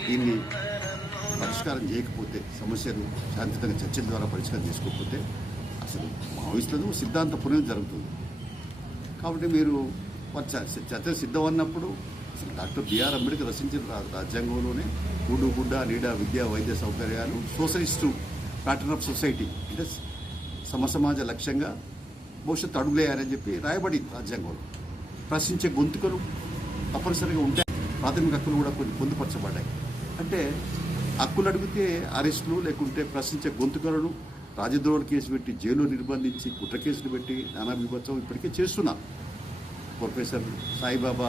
దీన్ని పరిష్కారం చేయకపోతే, సమస్యలు శాంతియుతంగా చర్చల ద్వారా పరిష్కారం చేసుకోకపోతే అసలు మావోయిస్టులకు సిద్ధాంత పునః జరుగుతుంది. కాబట్టి మీరు చర్చ సిద్ధం అన్నప్పుడు అసలు డాక్టర్ బిఆర్ అంబేద్కర్ రచించిన రాజ్యాంగంలోనే కూడు, గుడ్డ, నీడ, విద్య, వైద్య సౌకర్యాలు, సోషలిస్టు ప్యాటర్న్ ఆఫ్ సొసైటీ, అంటే సమసమాజ లక్ష్యంగా భవిష్యత్తు అడుగులేయాలని చెప్పి రాయబడి రాజ్యాంగంలో. ప్రశ్నించే గొంతుకలు తప్పనిసరిగా ఉంటాయి. ప్రాథమిక హక్కులు కూడా కొన్ని పొందుపరచబడ్డాయి. అంటే హక్కులు అడిగితే అరెస్టులు, లేకుంటే ప్రశ్నించే గొంతుకలను రాజద్రోహుల కేసు పెట్టి జైలు నిర్బంధించి, కుట్ర కేసులు పెట్టి నానా విభత్సం ఇప్పటికే చేస్తున్నారు. ప్రొఫెసర్ సాయిబాబా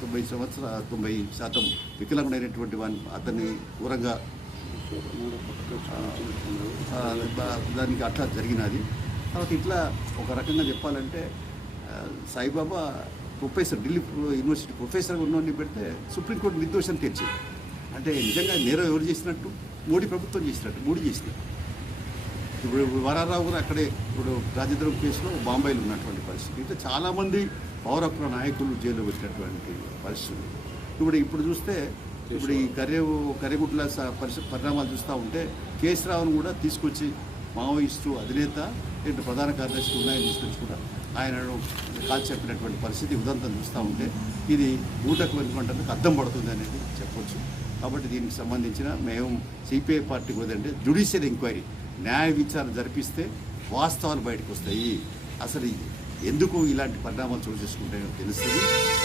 90% వికలాంగుడైనటువంటి అతన్ని దూరంగా దానికి అట్లా జరిగినది. తర్వాత ఇట్లా ఒక రకంగా చెప్పాలంటే సాయిబాబా ప్రొఫెసర్, ఢిల్లీ యూనివర్సిటీ ప్రొఫెసర్గా ఉన్నవాడిని పెడితే సుప్రీంకోర్టు నిర్దోషం తెచ్చింది. అంటే నిజంగా నేరం ఎవరు చేసినట్టు? మోడీ ప్రభుత్వం చేసినట్టు, మోడీ చేసినట్టు. ఇప్పుడు వరారావు కూడా అక్కడే, ఇప్పుడు రాజద్రోహం కేసులో బాంబేలో ఉన్నటువంటి పరిస్థితి. ఇట్లా చాలామంది పౌర హక్కుల నాయకులు జైల్లో పెట్టినటువంటి పరిస్థితులు. ఇప్పుడు చూస్తే ఇప్పుడు ఈ కర్రెగుట్ల పరిణామాలు చూస్తూ ఉంటే కేసీరావును కూడా తీసుకొచ్చి మావోయిస్టు అధినేత ఇటు ప్రధాన కార్యదర్శి ఉన్నాయని తీసుకొచ్చి కూడా ఆయనను కాల్చి చెప్పినటువంటి పరిస్థితి ఉదంతం చూస్తూ ఉంటే ఇది ఊటకు వెనుకుంటే అర్థం పడుతుంది అనేది చెప్పొచ్చు. కాబట్టి దీనికి సంబంధించిన మేము సిపిఐ పార్టీ కూడా అంటే జ్యుడిషియల్ ఎంక్వైరీ న్యాయ విచారణ జరిపిస్తే వాస్తవాలు బయటకు వస్తాయి. అసలు ఎందుకు ఇలాంటి పరిణామాలు చోటు చేసుకుంటాయో తెలుస్తుంది.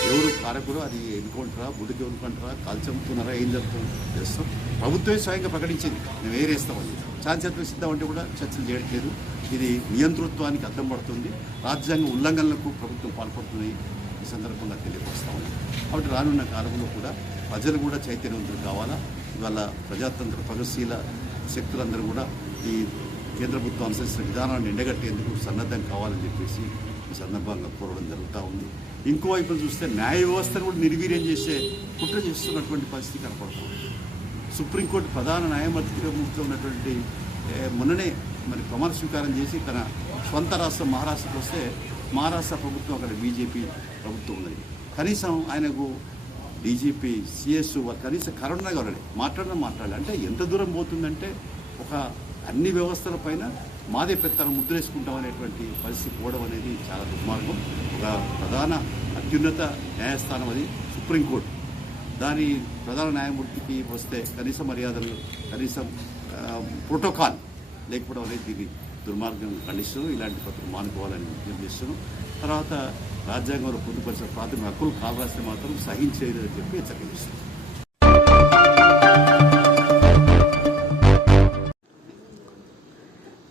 ఎవరు కారకులు, అది ఎన్నుకుంటారా, బుడికి ఎన్నుకుంటారా, కాల్చంపుతున్నారా, ఏం జరుగుతుందో తెలుస్తాం. ప్రభుత్వమే స్వయంగా ప్రకటించింది మేము వేరేస్తామని. ఛాన్సలర్ సిద్ధం అంటే కూడా చర్చలు చేయట్లేదు. ఇది నియంతృత్వానికి అర్థం పడుతుంది. రాజ్యాంగ ఉల్లంఘనలకు ప్రభుత్వం పాల్పడుతుంది ఈ సందర్భంగా తెలియపరుస్తామని. కాబట్టి రానున్న కాలంలో కూడా ప్రజలు కూడా చైతన్యవంతులు కావాలా. ఇవాళ ప్రజాతంత్ర ప్రగతిశీల శక్తులందరూ కూడా ఈ కేంద్ర ప్రభుత్వం అనుసరిస్తున్న విధానాన్ని ఎండగట్టేందుకు సన్నద్ధం కావాలని చెప్పేసి ఈ సందర్భంగా కోరడం జరుగుతూ ఉంది. ఇంకోవైపు చూస్తే న్యాయ వ్యవస్థను కూడా నిర్వీర్యం చేసే కుట్ర చేస్తున్నటువంటి పరిస్థితి కనపడుతుంది. సుప్రీంకోర్టు ప్రధాన న్యాయమూర్తిగా ఉన్నటువంటి మొన్ననే మరి ప్రమాణ స్వీకారం చేసి తన స్వంత రాష్ట్రం మహారాష్ట్రకు వస్తే మహారాష్ట్ర ప్రభుత్వం అక్కడ బీజేపీ ప్రభుత్వం ఉన్నది. కనీసం ఆయనకు డీజీపీ సిఎస్ కనీసం కరోనా కావాలి మాట్లాడాలి. అంటే ఎంత దూరం పోతుందంటే ఒక అన్ని వ్యవస్థల పైన మాదే పెత్తనం ముద్రేసుకుంటాం అనేటువంటి పరిస్థితి పోవడం అనేది చాలా దుర్మార్గం. ఒక ప్రధాన అత్యున్నత న్యాయస్థానం అది సుప్రీంకోర్టు. దాని ప్రధాన న్యాయమూర్తికి వస్తే కనీస మర్యాదలు, కనీసం ప్రోటోకాల్ లేకపోవడం అనేది దీన్ని దుర్మార్గం ఖండిస్తున్నాం. ఇలాంటి పత్రం మానుకోవాలని విజ్ఞప్తి చేస్తున్నాం. తర్వాత రాజ్యాంగంలో పొందుపరిచిన ప్రాథమిక హక్కులు కావాల్సిన మాత్రం సహించేది అని చెప్పి హెచ్చరిస్తున్నాం.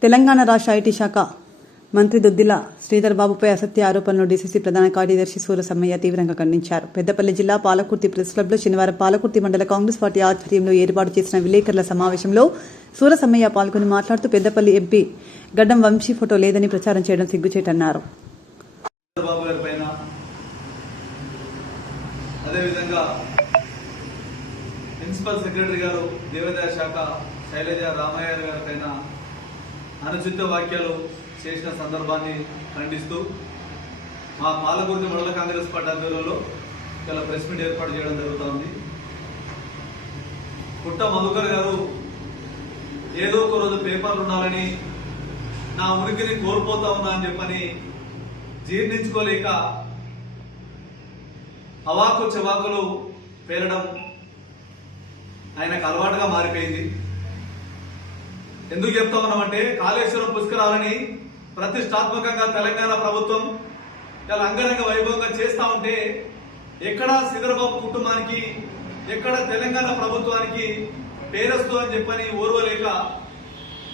తెలంగాణ రాష్ట్ర ఐటీ శాఖ మంత్రి దుద్దిల శ్రీధర్ బాబుపై అసత్య ఆరోపణలు డీసీసీ ప్రధాన కార్యదర్శి సూరసమ్మయ్య తీవ్రంగా ఖండించారు. పెద్దపల్లి జిల్లా పాలకుర్తి ప్రెస్ క్లబ్లో శనివారం పాలకుర్తి మండల కాంగ్రెస్ పార్టీ ఆధ్వర్యంలో ఏర్పాటు చేసిన విలేకరుల సమావేశంలో సూరసమ్మయ్య పాల్గొని మాట్లాడుతూ పెద్దపల్లి ఎంపీ గడ్డం వంశీ ఫోటో లేదని ప్రచారం చేయడం సిగ్గుచేటన్నారు. అదేవిధంగా ప్రిన్సిపల్ సెక్రటరీ గారు దేవాదాయ శాఖ శైలజ రామయ్య గారి పైన అనుచిత వ్యాఖ్యలు చేసిన సందర్భాన్ని ఖండిస్తూ మా పాలకుర్తి మండల కాంగ్రెస్ పార్టీ ఆధ్వర్యంలో ఇలా ప్రెస్ మీట్ ఏర్పాటు చేయడం జరుగుతోంది. పుట్ట మధుకర్ గారు ఏదో ఒక రోజు పేపర్లు ఉండాలని, నా ఉనికిని కోల్పోతా ఉన్నా అని చెప్పని జీర్ణించుకోలేక అవాకు చెవాకులు పేరడం ఆయనకు అలవాటుగా మారిపోయింది. ఎందుకు చెప్తా ఉన్నామంటే కాళేశ్వరం పుష్కరాలని ప్రతిష్టాత్మకంగా తెలంగాణ ప్రభుత్వం ఇలా అంగరంగ వైభవంగా చేస్తా ఉంటే ఎక్కడ శ్రీధరబాబు కుటుంబానికి, ఎక్కడ తెలంగాణ ప్రభుత్వానికి పేరొస్తూ అని చెప్పని ఓర్వలేక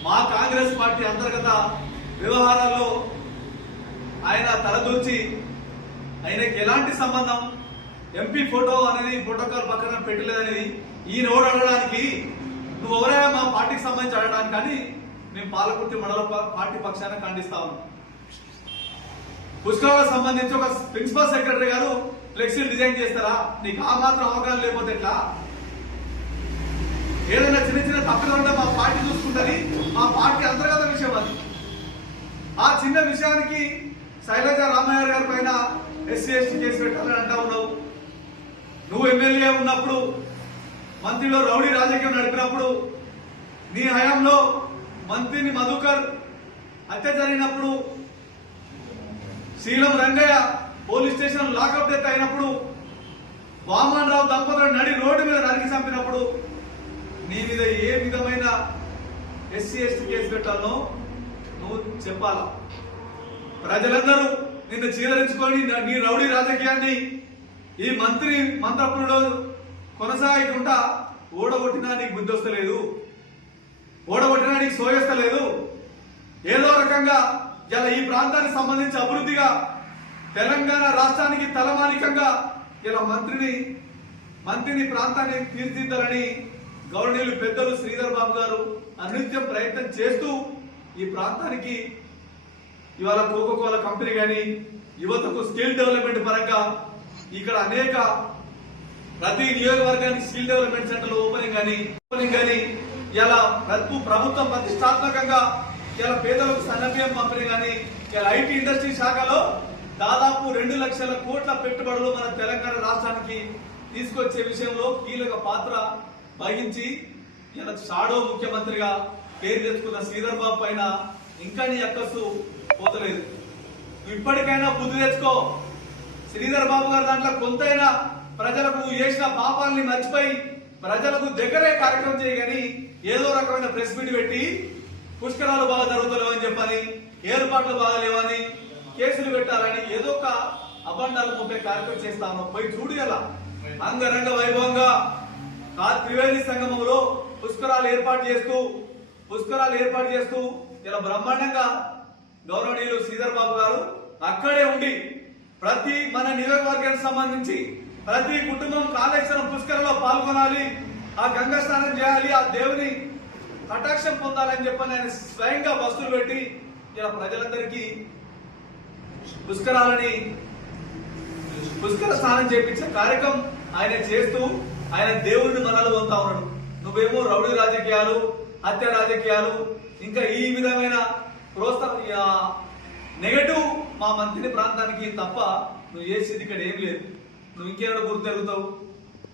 మా కాంగ్రెస్ పార్టీ అంతర్గత వ్యవహారాల్లో ఆయన తలదూర్చి ఆయనకి ఎలాంటి సంబంధం, ఎంపీ ఫోటో అనేది ప్రోటోకాల్ పక్కన పెట్టలేదనేది ఈయన ఓడు అడగడానికి, నువ్వు ఎవరైనా మా పార్టీకి సంబంధించి అడగడానికి కానీ మేము పాలకుర్తి మండల పార్టీ పక్షాన ఖండిస్తా ఉన్నాం. పుష్కరాలకు సంబంధించి ఒక ప్రిన్సిపల్ సెక్రటరీ గారు ఫ్లెక్సీలు డిజైన్ చేస్తారా? నీకు ఆ మాత్రం అవగాహన లేకపోతే ఎట్లా? ఏదైనా చిన్న చిన్న తప్పులు ఉంటే మా పార్టీ చూసుకుంటుంది. మా పార్టీ అంతర్గత విషయం అది. ఆ చిన్న విషయానికి శైలజ రామయ్య గారి పైన ఎస్సీ ఎస్టీ కేసు పెట్టాలని అంటా ఉన్నావు. నువ్వు ఎమ్మెల్యే ఉన్నప్పుడు, మంత్రిలో రౌడీ రాజకీయం నడిపినప్పుడు, నీ హయాంలో మంత్రిని మధుకర్ హత్య జరిగినప్పుడు, Seelam Rangaiah police station lockup death అయినప్పుడు, వామన్ రావు దంపతులు నడి రోడ్డు మీద నరికి చంపినప్పుడు నీ మీద ఏ విధమైన ఎస్సీ ఎస్టీ కేసు పెట్టాలో నువ్వు చెప్పాలా. ప్రజలందరూ నిన్ను చీదరించుకొని నీ రౌడీ రాజకీయాన్ని ఈ మంత్రపులో కొనసాగుకుంటా ఓడగొట్టినా నీకు బుద్ధి వస్తలేదు, ఓడగొట్టినా నీకు సోయస్తలేదు. ఏదో రకంగా ఇలా ఈ ప్రాంతానికి సంబంధించి అభివృద్ధిగా తెలంగాణ రాష్ట్రానికి తలమానికంగా ఇలా మంత్రిని ప్రాంతాన్ని తీర్చిదిద్దాలని గౌరవనీయులు పెద్దలు శ్రీధర్ బాబు గారు అనిత్యం ప్రయత్నం చేస్తూ ఈ ప్రాంతానికి ఇవాళ కోకోకోలా కంపెనీ కానీ యువతకు స్కిల్ డెవలప్మెంట్ పరంగా ఇక్కడ అనేక ప్రతి నియోజకవర్గానికి స్కిల్ డెవలప్మెంట్ సెంటర్లు ఓపెనింగ్ కానీ ఇలా ప్రభుత్వం ప్రతిష్టాత్మకంగా ఇలా పేదలకు సన్నబియ్యం పంపిణీ కానీ ఇలా ఐటీ ఇండస్ట్రీ శాఖలో దాదాపు 2 లక్షల కోట్ల పెట్టుబడులు మన తెలంగాణ రాష్ట్రానికి తీసుకొచ్చే విషయంలో కీలక పాత్ర వహించి ఇలా షాడో ముఖ్యమంత్రిగా పేరు తెచ్చుకున్న శ్రీధర్ బాబు పైన ఇంకా నీ అక్కసు పోతలేదు. నువ్వు ఇప్పటికైనా బుద్ధి తెచ్చుకో. శ్రీధర్ బాబు గారు దాంట్లో కొంతైనా ప్రజలకు చేసిన పాపాలని మర్చిపోయి ప్రజలకు దగ్గరే కార్యక్రమం చేయగాని ఏదో రకమైన ప్రెస్ మీట్ పెట్టి పుష్కరాలు బాగా జరుగుతలేవని చెప్పని, ఏర్పాట్లు బాగా లేవని, కేసులు పెట్టాలని ఏదో ఒక అబండాలు ముప్పై కార్యక్రమం చేస్తాను. పోయి చూడు ఎలా అంగరంగ వైభవంగా త్రివేణి సంగమంలో పుష్కరాలు ఏర్పాటు చేస్తూ ఇలా బ్రహ్మాండంగా గౌరవనీయులు శ్రీధర్ బాబు గారు అక్కడే ఉండి ప్రతి మన నియోజకవర్గానికి సంబంధించి ప్రతి కుటుంబం కాళేశ్వరం పుష్కరంలో పాల్గొనాలి, ఆ గంగా స్నానం చేయాలి, ఆ దేవుని కటాక్షం పొందాలని చెప్పని ఆయన స్వయంగా బస్సులు పెట్టి ఇలా ప్రజలందరికీ పుష్కర స్నానం చేపించే కార్యక్రమం ఆయన చేస్తూ ఆయన దేవుడిని మనలో పొందుతా ఉన్నాడు. నువ్వేమో రౌడీ రాజకీయాలు, హత్య రాజకీయాలు, ఇంకా ఈ విధమైన నెగటివ్ మా మంత్రి ప్రాంతానికి తప్ప నువ్వు చేసేది ఇక్కడ ఏం లేదు. నువ్వు ఇంకేమైనా గుర్తు తిరుగుతావు.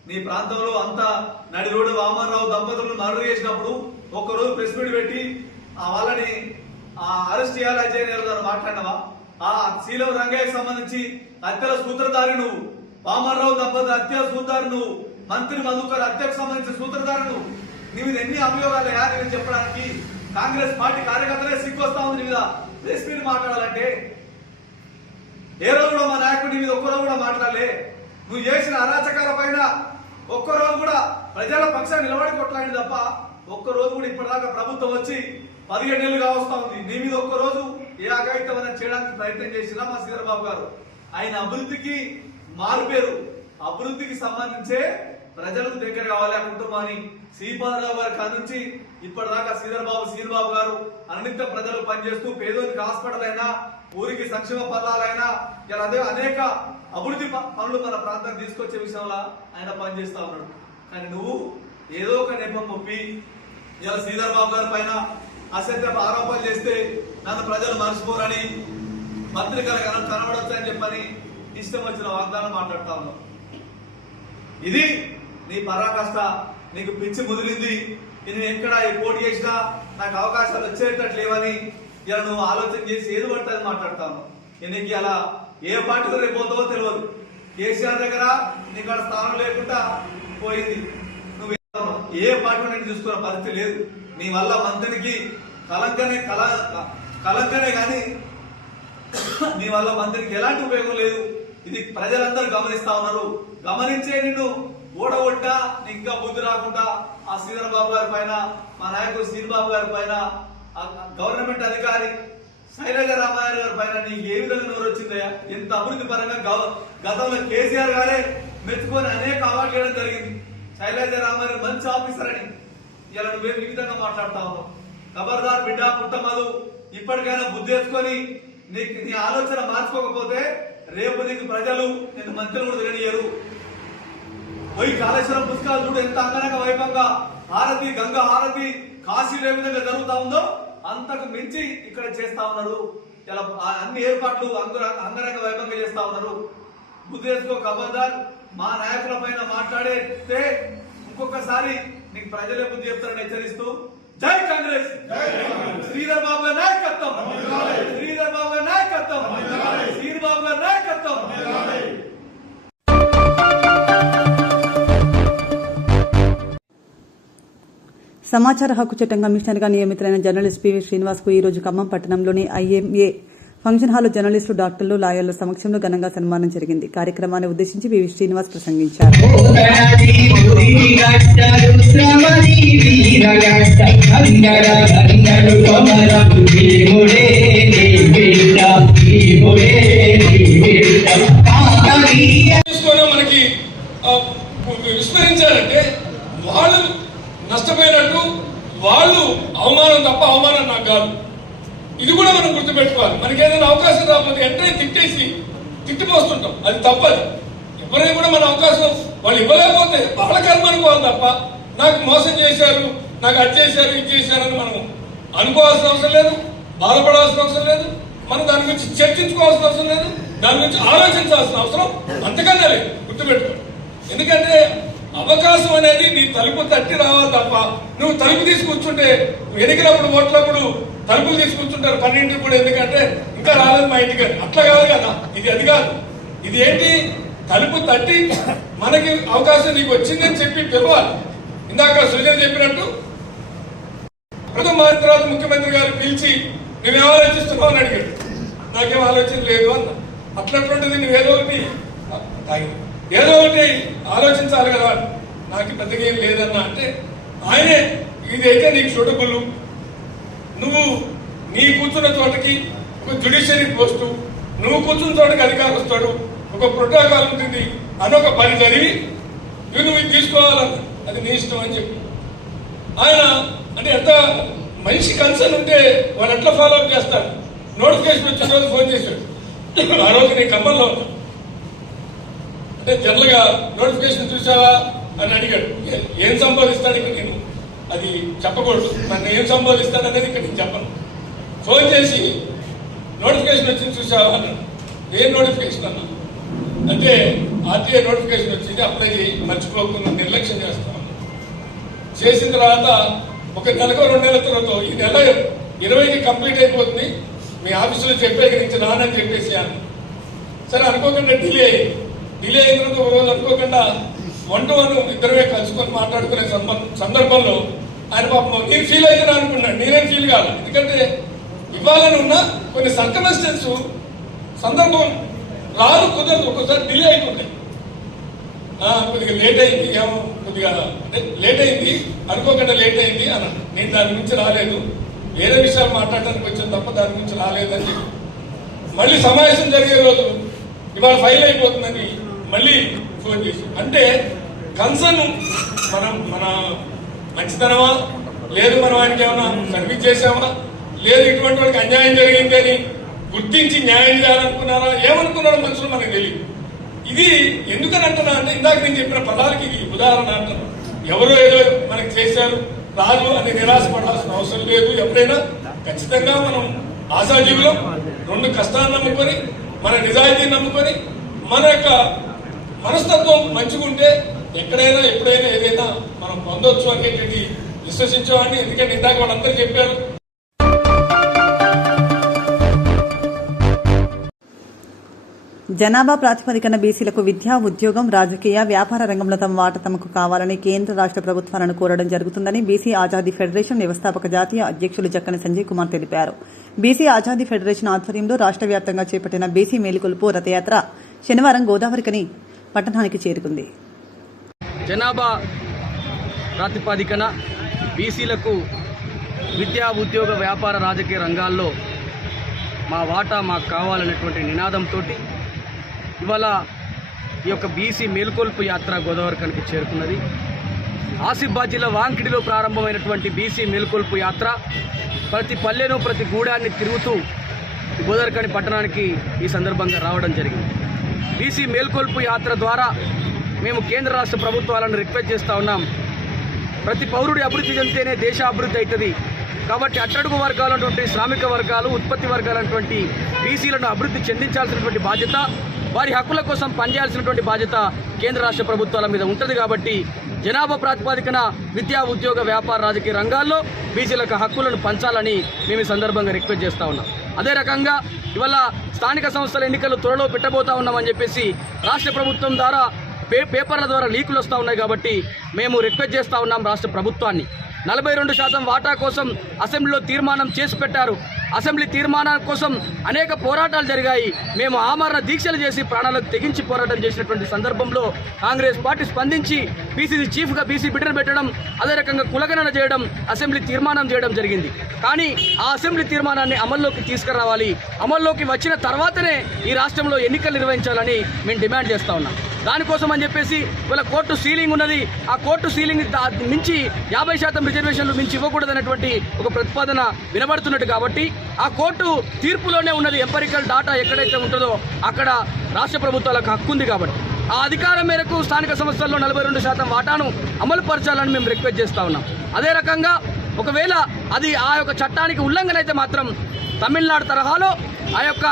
నీ ప్రాంతంలో అంతా నడి రోడ్డు వామనరావు దంపతులను మర్డర్ చేసినప్పుడు ఒక్కరోజు ప్రెస్ మీట్ పెట్టి వాళ్ళని అరెస్ట్ చేయాలి అజయ్ గారు మాట్లాడినవా? ఆ శీలం రంగయ్యకి సంబంధించి హత్యల సూత్రధారి నువ్వు, వామనరావు దంపతుల హత్యల సూత్రధారి నువ్వు, మంత్రి మధుకర్ హత్యకు సంబంధించిన సూత్రధారి నువ్వు. నీ మీద ఎన్ని అభియోగాలు నేను చెప్పడానికి కాంగ్రెస్ పార్టీ కార్యకర్తలే సిగ్గొస్తా ఉంది. నీ మీద ప్రెస్ మీట్ మాట్లాడాలంటే ఏ రోజు కూడా మా నాయకుడు నీ మీద ఒక్కరోజు కూడా మాట్లాడలే. నువ్వు చేసిన అరాచకాల పైన ఒక్కరోజు కూడా ప్రజల పక్షాన్ని నిలబడి కొట్లాడింది తప్ప ఒక్కరోజు కూడా ఇప్పటిదాకా ప్రభుత్వం వచ్చి 17 నెలలుగా వస్తా ఉంది. నీ మీద ఒక్కరోజు ఏ అఘాయితమైన చేయడానికి ప్రయత్నం చేసినా మా శ్రీధర్ బాబు గారు ఆయన అభివృద్ధికి మారుపేరు. అభివృద్ధికి సంబంధించే ప్రజలకు దగ్గర కావాలి ఆ కుటుంబాన్ని. శ్రీపాదరావు గారి కాడ నుంచి ఇప్పటిదాకా శ్రీధర్ బాబు గారు అన్నింటి ప్రజలకు పనిచేస్తూ పేదోనికి హాస్పిటల్ అయినా, ఊరికి సంక్షేమ పదాలైనా ఇలా అదే అనేక అభివృద్ధి పనులు మన ప్రాంతానికి తీసుకొచ్చే విషయంలో ఆయన పనిచేస్తా ఉన్నాడు. కానీ నువ్వు ఏదో ఒక నెపం మొప్పి ఇలా శ్రీధర్ బాబు గారి పైన అసత్య ఆరోపణలు చేస్తే నన్ను ప్రజలు మర్చిపోరని, పత్రికలు కనబడొచ్చని చెప్పని ఇష్టం వచ్చిన వాగ్దానం మాట్లాడుతా ఉన్నావు. ఇది నీ పరాకాష్ట. నీకు పిచ్చి ముదిరింది. నేను ఎక్కడ పోటీ చేసినా నాకు అవకాశాలు వచ్చేటట్లు లేవని ఇలా నువ్వు ఆలోచన చేసి ఏది పడుతుంది మాట్లాడతాను. నీకు అలా ఏ పార్టీలో రేపు పోతావో తెలియదు. కేసీఆర్ దగ్గర నీకు అక్కడ స్థానం లేకుండా పోయింది. నువ్వు ఏ పార్టీ నేను చూసుకున్న పరిస్థితి లేదు. నీ వల్ల మంత్రికి కలంకనే కానీ నీ వల్ల మంత్రికి ఎలాంటి ఉపయోగం లేదు. ఇది ప్రజలందరూ గమనిస్తా ఉన్నారు. గమనించే నిన్ను ఓడగొట్టా నీకు ఇంకా బుద్ధి రాకుండా ఆ శ్రీధర్ బాబు గారి పైన, మా నాయకుడు శ్రీధర్ బాబు గారి పైన, గవర్నమెంట్ అధికారి శైలజ రామారావు గారి పైన నీకు ఏ విధంగా నోరు వచ్చిందయ్యా? ఎంత అభివృద్ధి పరంగా గతంలో కేసీఆర్ గారే మెచ్చుకొని అనేక అవార్డులు ఇవ్వడం జరిగింది. శైలజ రామారావు మంచి ఆఫీసర్ అని ఇలా నువ్వేం ఈ విధంగా మాట్లాడుతా ఉన్నావు. ఖబర్దార్ బిడ్డ పుట్టమదు, ఇప్పటికైనా బుద్ధి వేసుకొని నీ ఆలోచన మార్చుకోకపోతే రేపు నీకు ప్రజలు నిన్ను మంత్రులు కూడా తిరగనియరు. పోయి కాళేశ్వరం పుస్తకాలు చూడు ఎంత అంగరంగ వైభవంగా హారతి, గంగా హారతి కాశీలో ఏ విధంగా జరుగుతా ఉందో అంతకు మించి ఇక్కడ చేస్తా ఉన్నారు. ఇలా అన్ని ఏర్పాట్లు అంగరంగ వైభవంగా చేస్తా ఉన్నారు. బుద్ధి వేసుకో ఖబర్దార్. మా నాయకుల పైన మాట్లాడితే ఇంకొకసారి నీకు ప్రజలే బుద్ధి చెప్తారని హెచ్చరిస్తూ జై కాంగ్రెస్, శ్రీధర్ బాబు గారి నాయకత్వం, శ్రీధర్ బాబు గారి నాయకత్వం, శ్రీధర్ బాబు గారి నాయకత్వం. సమాచార హక్కు చట్టం కమిషనర్గా నియమితులైన జర్నలిస్ట్ పివి శ్రీనివాస్ కు ఈ రోజు ఖమ్మం పట్టణంలోని ఐఎంఏ ఫంక్షన్ హాల్లో జర్నలిస్టులు, డాక్టర్లు, లాయర్ల సమక్షంలో ఘనంగా సన్మానం జరిగింది. కార్యక్రమాన్ని ఉద్దేశించి పివి శ్రీనివాస్ ప్రసంగించారు. మనకి విస్మరించారంటే వాళ్ళు నష్టపోయినట్టు, వాళ్ళు అవమానం తప్ప అవమానం నాకు కాదు. ఇది కూడా మనం గుర్తుపెట్టుకోవాలి. మనకి ఏదైనా అవకాశం రాకపోతే వెంటనే తిట్టిపోస్తుంటాం, అది తప్పదు. ఎవరైనా కూడా మన అవకాశం వాళ్ళు ఇవ్వలేకపోతే వాళ్ళ కర్మ అనుకోవాలి తప్ప నాకు మోసం చేశారు, నాకు అది చేశారు, ఇది చేశారని మనం అనుకోవాల్సిన అవసరం లేదు, బాధపడాల్సిన అవసరం లేదు, మనం దాని గురించి చర్చించుకోవాల్సిన అవసరం లేదు, దాని గురించి ఆలోచించాల్సిన అవసరం అంతకన్నా లేదు. గుర్తుపెట్టుకోండి. ఎందుకంటే అవకాశం అనేది నీ తలుపు తట్టి రావాలి తప్ప నువ్వు తలుపు తీసి కూర్చుంటే ఎన్నికలప్పుడు ఓట్లప్పుడు తలుపులు తీసి కూర్చుంటారు 12 కూడా, ఎందుకంటే ఇంకా రాలేదు మా ఇంటికి. అట్లా కాదు కదా, ఇది అది కాదు. ఇది ఏంటి, తలుపు తట్టి మనకి అవకాశం నీకు వచ్చిందని చెప్పి పిలవాలి. ఇందాక సృజన చెప్పినట్టు ప్రథమ తర్వాత ముఖ్యమంత్రి గారు పిలిచి నువ్వేం ఆలోచిస్తున్నావు అని అడిగాడు. నాకేం ఆలోచన లేదు అన్న. అట్లాంటిది నువ్వేదో ఒకటి ఆలోచించాలి కదా, నాకు పెద్దగా ఏం లేదన్నా అంటే ఆయనే ఇదైతే నీకు సూటబుల్, నువ్వు నీ కూర్చున్న చోటకి ఒక జ్యుడిషియరీ పోస్టు, నువ్వు కూర్చున్న చోటకి అధికారం వస్తాడు, ఒక ప్రోటోకాల్ ఉంటుంది అని ఒక పని జరిగి నువ్వు ఇది తీసుకోవాలన్న, అది నీ ఇష్టం అని చెప్పి ఆయన అంటే ఎంత మనిషి కన్సర్న్ ఉంటే వాళ్ళు ఎట్లా ఫాలో అప్ చేస్తారు. నోటిఫికేషన్ వచ్చిన రోజు ఫోన్ చేశాడు, ఆ రోజు నీ ఖమ్మంలో ఉన్నా అంటే జనరల్ గా నోటిఫికేషన్ చూసావా అని అడిగాడు. ఏం సంబోధిస్తాడు ఇక్కడ, నేను అది చెప్పకూడదు, నన్ను ఏం సంబోధిస్తాడు అనేది ఇక్కడ నేను చెప్పను. ఫోన్ చేసి నోటిఫికేషన్ వచ్చింది చూసావా అన్నాడు. ఏం నోటిఫికేషన్ అన్నా అంటే ఆర్టీఐ నోటిఫికేషన్ వచ్చింది, అప్లై మర్చిపోకుండా నిర్లక్ష్యం చేస్తాం. చేసిన తర్వాత ఒక నెలకు 2 నెలల తర్వాత ఈ నెల 20కి కంప్లీట్ అయిపోతుంది, మీ ఆఫీసులో చెప్పే నుంచి రానని చెప్పేసి అని. సరే అనుకోకుండా డిలే అయిన తర్వాత ఒక రోజు అనుకోకుండా 1-to-1 ఇద్దరమే కలుసుకొని మాట్లాడుకునే సందర్భంలో ఆయన పాపం నేను ఫీల్ అవుతున్నా అనుకున్నాను. నేనేం ఫీల్ కాదు, ఎందుకంటే ఇవ్వాలని ఉన్న కొన్ని సర్కమ్స్టెన్స్ సందర్భం రాదు, కుదరదు, ఒక్కోసారి డిలే అయిపోతాయి. కొద్దిగా లేట్ అయింది, కొద్దిగా లేట్ అయింది, అనుకోకుండా లేట్ అయింది అన్నాను. నేను దాని గురించి రాలేదు, వేరే విషయాలు మాట్లాడడానికి వచ్చాను తప్ప దాని గురించి రాలేదని చెప్పి మళ్ళీ సమావేశం జరిగే రోజు ఇవాళ ఫైల్ అయిపోతుందని మళ్ళీ ఫోన్ చేసి, అంటే కన్సర్న్ మన మంచితనమా లేదు, మనం ఆయనకి ఏమైనా సర్వీస్ చేసామా లేదు, ఇటువంటి వాడికి అన్యాయం జరిగింది అని గుర్తించి న్యాయం చేయాలనుకున్నారా, ఏమనుకున్నారో మనుషులు మనకు తెలియదు. ఇది ఎందుకని అంటున్నా అంటే ఇందాక నేను చెప్పిన పదాలకి ఇది ఉదాహరణ అంటున్నా. ఎవరో ఏదో మనకి చేశారు రాదు అని నిరాశపడాల్సిన అవసరం లేదు. ఎప్పుడైనా ఖచ్చితంగా మనం ఆశాజీవులం, 2 కష్టాన్ని నమ్ముకొని మన నిజాయితీని నమ్ముకొని మన యొక్క మనస్తత్వం మంచిగుంటే ఎక్కడైనా ఎప్పుడైనా ఏదైనా మనం పొందొచ్చు అనేటువంటి విశ్వసించేవాడిని. ఎందుకంటే ఇందాక వాళ్ళందరూ చెప్పారు. జనాభా ప్రాతిపదికన బీసీలకు విద్య, ఉద్యోగం, రాజకీయ, వ్యాపార రంగంలో తమ వాటా తమకు కావాలని కేంద్ర రాష్ట్ర ప్రభుత్వాలను కోరడం జరుగుతుందని బీసీ ఆజాదీ ఫెడరేషన్ వ్యవస్థాపక జాతీయ అధ్యక్షులు జక్కని సంజయ్ కుమార్ తెలిపారు. బీసీ ఆజాదీ ఫెడరేషన్ ఆధ్వర్యంలో రాష్ట్ర వ్యాప్తంగా చేపట్టిన బీసీ మేలుకొలుపు రథయాత్ర శనివారం గోదావరికని పట్టణానికి చేరుకుంది. జనాభా ప్రాతిపదికన బీసీలకు విద్యా, ఉద్యోగ, వ్యాపార, రాజకీయ రంగాల్లో మా వాటా మాకు కావాలనేటువంటి నినాదంతో ఇవాళ ఈ యొక్క బీసీ మేల్కొల్పు యాత్ర గోదావరికనికి చేరుకున్నది. ఆసిఫాబాద్ జిల్లా వాంకిడిలో ప్రారంభమైనటువంటి బీసీ మేల్కొల్పు యాత్ర ప్రతి పల్లెను, ప్రతి గూడాన్ని తిరుగుతూ గోదావరికని పట్టణానికి ఈ సందర్భంగా రావడం జరిగింది. బీసీ మేల్కొల్పు యాత్ర ద్వారా మేము కేంద్ర రాష్ట్ర ప్రభుత్వాలను రిక్వెస్ట్ చేస్తూ ఉన్నాం. ప్రతి పౌరుడి అభివృద్ధి చెందితేనే దేశ అభివృద్ధి అవుతుంది. కాబట్టి అట్టడుగు వర్గాలైనటువంటి శ్రామిక వర్గాలు, ఉత్పత్తి వర్గాలైనటువంటి బీసీలను అభివృద్ధి చెందించాల్సినటువంటి బాధ్యత, వారి హక్కుల కోసం పనిచేయాల్సినటువంటి బాధ్యత కేంద్ర రాష్ట్ర ప్రభుత్వాల మీద ఉంటుంది. కాబట్టి జనాభా ప్రాతిపదికన విద్యా, ఉద్యోగ, వ్యాపార, రాజకీయ రంగాల్లో బీసీలకు హక్కులను పంచాలని మేము ఈ సందర్భంగా రిక్వెస్ట్ చేస్తూ ఉన్నాం. అదే రకంగా ఇవాళ స్థానిక సంస్థల ఎన్నికలు త్వరలో పెట్టబోతా ఉన్నామని చెప్పేసి రాష్ట్ర ప్రభుత్వం ద్వారా పేపర్ల ద్వారా లీకులు వస్తూ ఉన్నాయి. కాబట్టి మేము రిక్వెస్ట్ చేస్తూ ఉన్నాం రాష్ట్ర ప్రభుత్వాన్ని. 42% వాటా కోసం అసెంబ్లీలో తీర్మానం చేసి పెట్టారు. అసెంబ్లీ తీర్మానం కోసం అనేక పోరాటాలు జరిగాయి. మేము ఆమరణ దీక్షలు చేసి ప్రాణాలకు తెగించి పోరాటం చేసినటువంటి సందర్భంలో కాంగ్రెస్ పార్టీ స్పందించి పీసీసీ చీఫ్గా బీసీ బిడ్డను పెట్టడం, అదే రకంగా కులగణన చేయడం, అసెంబ్లీ తీర్మానం చేయడం జరిగింది. కానీ ఆ అసెంబ్లీ తీర్మానాన్ని అమల్లోకి తీసుకురావాలి. అమల్లోకి వచ్చిన తర్వాతనే ఈ రాష్ట్రంలో ఎన్నికలు నిర్వహించాలని మేము డిమాండ్ చేస్తూ ఉన్నాం. దానికోసం అని చెప్పేసి ఇవాళ కోర్టు సీలింగ్ ఉన్నది. ఆ కోర్టు సీలింగ్ మించి 50% రిజర్వేషన్లు మించి ఇవ్వకూడదనేటువంటి ఒక ప్రతిపాదన వినబడుతున్నట్టు. కాబట్టి ఆ కోర్టు తీర్పులోనే ఉన్నది. ఎంపరికల్ డాటా ఎక్కడైతే ఉంటుందో అక్కడ రాష్ట్ర ప్రభుత్వాలకు హక్కు ఉంది. కాబట్టి ఆ అధికారం మేరకు స్థానిక సంస్థల్లో 42% వాటాను అమలు పరచాలని మేము రిక్వెస్ట్ చేస్తూ ఉన్నాం. అదే రకంగా ఒకవేళ అది ఆ యొక్క చట్టానికి ఉల్లంఘన అయితే మాత్రం తమిళనాడు తరహాలో ఆ యొక్క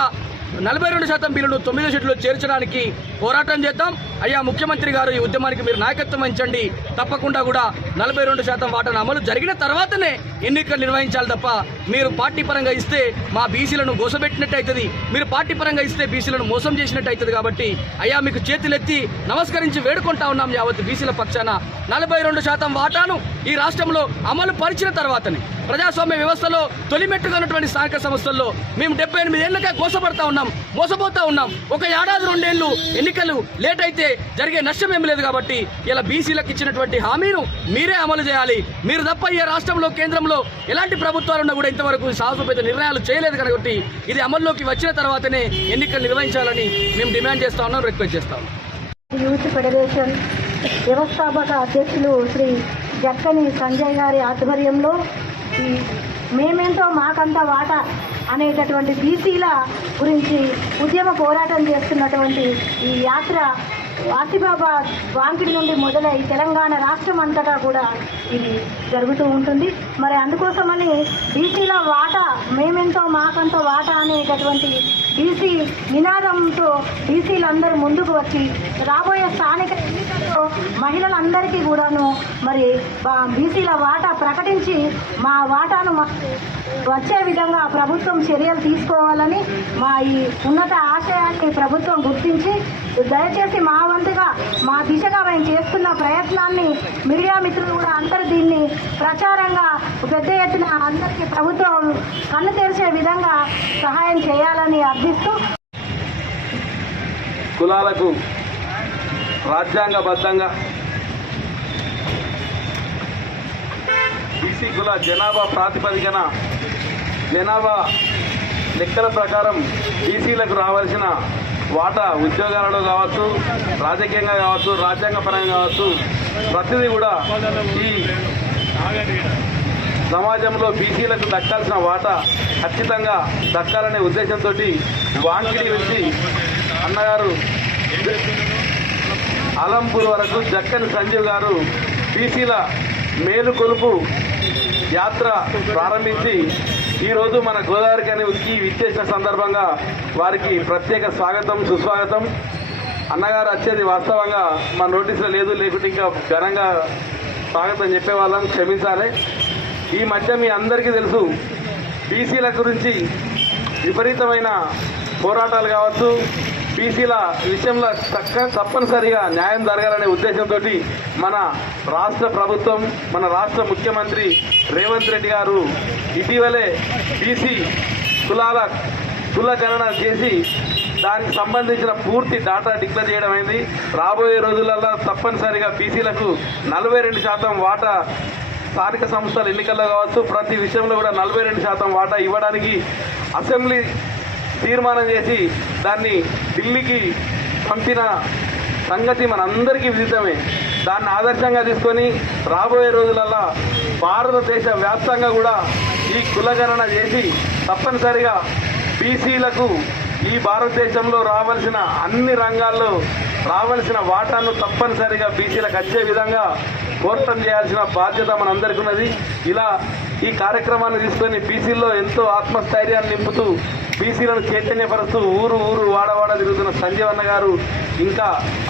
42% బిల్లును 9వ షెడ్యూల్లో చేర్చడానికి పోరాటం చేద్దాం. అయ్యా ముఖ్యమంత్రి గారు ఈ ఉద్యమానికి మీరు నాయకత్వం వహించండి, తప్పకుండా కూడా 42% వాటాను అమలు జరిగిన తర్వాతనే ఎన్నికలు నిర్వహించాలి తప్ప మీరు పార్టీ పరంగా ఇస్తే మా బీసీలను గోసబెట్టినట్టు అవుతుంది, మీరు పార్టీ పరంగా ఇస్తే బీసీలను మోసం చేసినట్టు అవుతుంది. కాబట్టి అయ్యా మీకు చేతులెత్తి నమస్కరించి వేడుకుంటా ఉన్నాం యావత్ బీసీల పక్షాన 42% వాటాను ఈ రాష్ట్రంలో అమలు పరిచిన తర్వాతనే ప్రజాస్వామ్య వ్యవస్థలో తొలిమెట్టుగా ఉన్నటువంటి స్థానిక సంస్థల్లో మేము 78 ఏళ్లకే మోసపోతా ఉన్నాం. ఒక ఏడాది 2 ఏళ్లు ఎన్నికలు లేట్ అయితే జరిగే నష్టం ఏమి లేదు. కాబట్టి ఇలా బీసీలకు ఇచ్చినటువంటి హామీను మీరే అమలు చేయాలి. మీరు తప్ప ఈ రాష్ట్రంలో కేంద్రంలో ఎలాంటి ప్రభుత్వాలున్నా కూడా ఇంతవరకు సాహసోపేత నిర్ణయాలు చేయలేదు. కాబట్టి ఇది అమల్లోకి వచ్చిన తర్వాతనే ఎన్నికలు నిర్వహించాలని మేము డిమాండ్ చేస్తా ఉన్నాం, రిక్వెస్ట్ చేస్తా ఉన్నాం. యూత్ ఫెడరేషన్ వ్యవస్థాపక అధ్యక్షులు శ్రీ జక్కని సంజయ్ గారి ఆధ్వర్యంలో ఈ మేమేంటో మాకంత వాటా అనేటటువంటి బీసీల గురించి ఉద్యమ పోరాటం చేస్తున్నటువంటి ఈ యాత్ర ఆసిఫాబాద్ వాంకిడి నుండి మొదలై తెలంగాణ రాష్ట్రం అంతటా కూడా ఇది జరుగుతూ ఉంటుంది. మరి అందుకోసమని బీసీల వాటా మేమెంతో మాకంతో వాటా అనేటటువంటి బీసీ నినాదంతో బీసీలందరూ ముందుకు వచ్చి రాబోయే స్థానిక ఎన్నికల్లో మహిళలందరికీ కూడాను మరి బీసీల వాటా ప్రకటించి మా వాటాను మాకు వచ్చే విధంగా ప్రభుత్వం చర్యలు తీసుకోవాలని మా ఈ ఉన్నత ఆశయాన్ని ప్రభుత్వం గుర్తించి దయచేసి మా వంతుగా మా దిశగా మేము చేస్తున్న ప్రయత్నాన్ని మీడియా మిత్రులు కూడా అందరూ దీన్ని ప్రచారంగా పెద్ద ఎత్తున అందరికీ ప్రభుత్వం కన్ను తెరిచే విధంగా సహాయం చేయాలని అర్థిస్తూ కులాలకు రాజ్యాంగబద్ధంగా బీసీ కుల జనాభా ప్రాతిపదికన జనాభా లెక్కల ప్రకారం బీసీలకు రావాల్సిన వాటా ఉద్యోగాలలో కావచ్చు, రాజకీయంగా కావచ్చు, రాజ్యాంగపరంగా కావచ్చు, ప్రతిదీ కూడా ఈ సమాజంలో బీసీలకు దక్కాల్సిన వాటా ఖచ్చితంగా దక్కాలనే ఉద్దేశంతో వాంకిడి నుంచి అన్నగారు అలంపూర్ వరకు జక్కని సంజీవ్ గారు బీసీల మేలుకొలుపు యాత్ర ప్రారంభించి ఈరోజు మన గోదావరికి విచ్చేసిన సందర్భంగా వారికి ప్రత్యేక స్వాగతం సుస్వాగతం. అన్నగారు వచ్చేది వాస్తవంగా మా నోటీసులో లేదు, లేకుంటే ఇంకా ఘనంగా స్వాగతం చెప్పేవాళ్ళం, క్షమించాలి. ఈ మధ్య మీ అందరికీ తెలుసు బీసీల గురించి విపరీతమైన పోరాటాలు కావచ్చు, బీసీల విషయంలో తప్పనిసరిగా న్యాయం జరగాలనే ఉద్దేశంతో మన రాష్ట్ర ప్రభుత్వం, మన రాష్ట్ర ముఖ్యమంత్రి రేవంత్ రెడ్డి గారు ఇటీవలే బీసీ కుల గణన చేసి దానికి సంబంధించిన పూర్తి డాటా డిక్లేర్ చేయడం అయింది. రాబోయే రోజులలో తప్పనిసరిగా బీసీలకు 42% వాటా స్థానిక సంస్థల ఎన్నికల్లో కావచ్చు, ప్రతి విషయంలో కూడా 42% వాటా ఇవ్వడానికి అసెంబ్లీ తీర్మానం చేసి దాన్ని ఢిల్లీకి పంపిన సంగతి మనందరికీ విదితమే. దాన్ని ఆదర్శంగా తీసుకొని రాబోయే రోజులలో భారతదేశ వ్యాప్తంగా కూడా ఈ కులగణన చేసి తప్పనిసరిగా బీసీలకు ఈ భారతదేశంలో రావాల్సిన అన్ని రంగాల్లో రావాల్సిన వాటాను తప్పనిసరిగా బీసీలకు వచ్చే విధంగా పోరాటం చేయాల్సిన బాధ్యత మనందరికీ ఉన్నది. ఇలా ఈ కార్యక్రమాన్ని తీసుకొని బీసీల్లో ఎంతో ఆత్మస్థైర్యాన్ని నింపుతూ బీసీలను చైతన్యపరుస్తూ ఊరు వాడవాడ తిరుగుతున్న సంజీవ్ అన్న గారు ఇంకా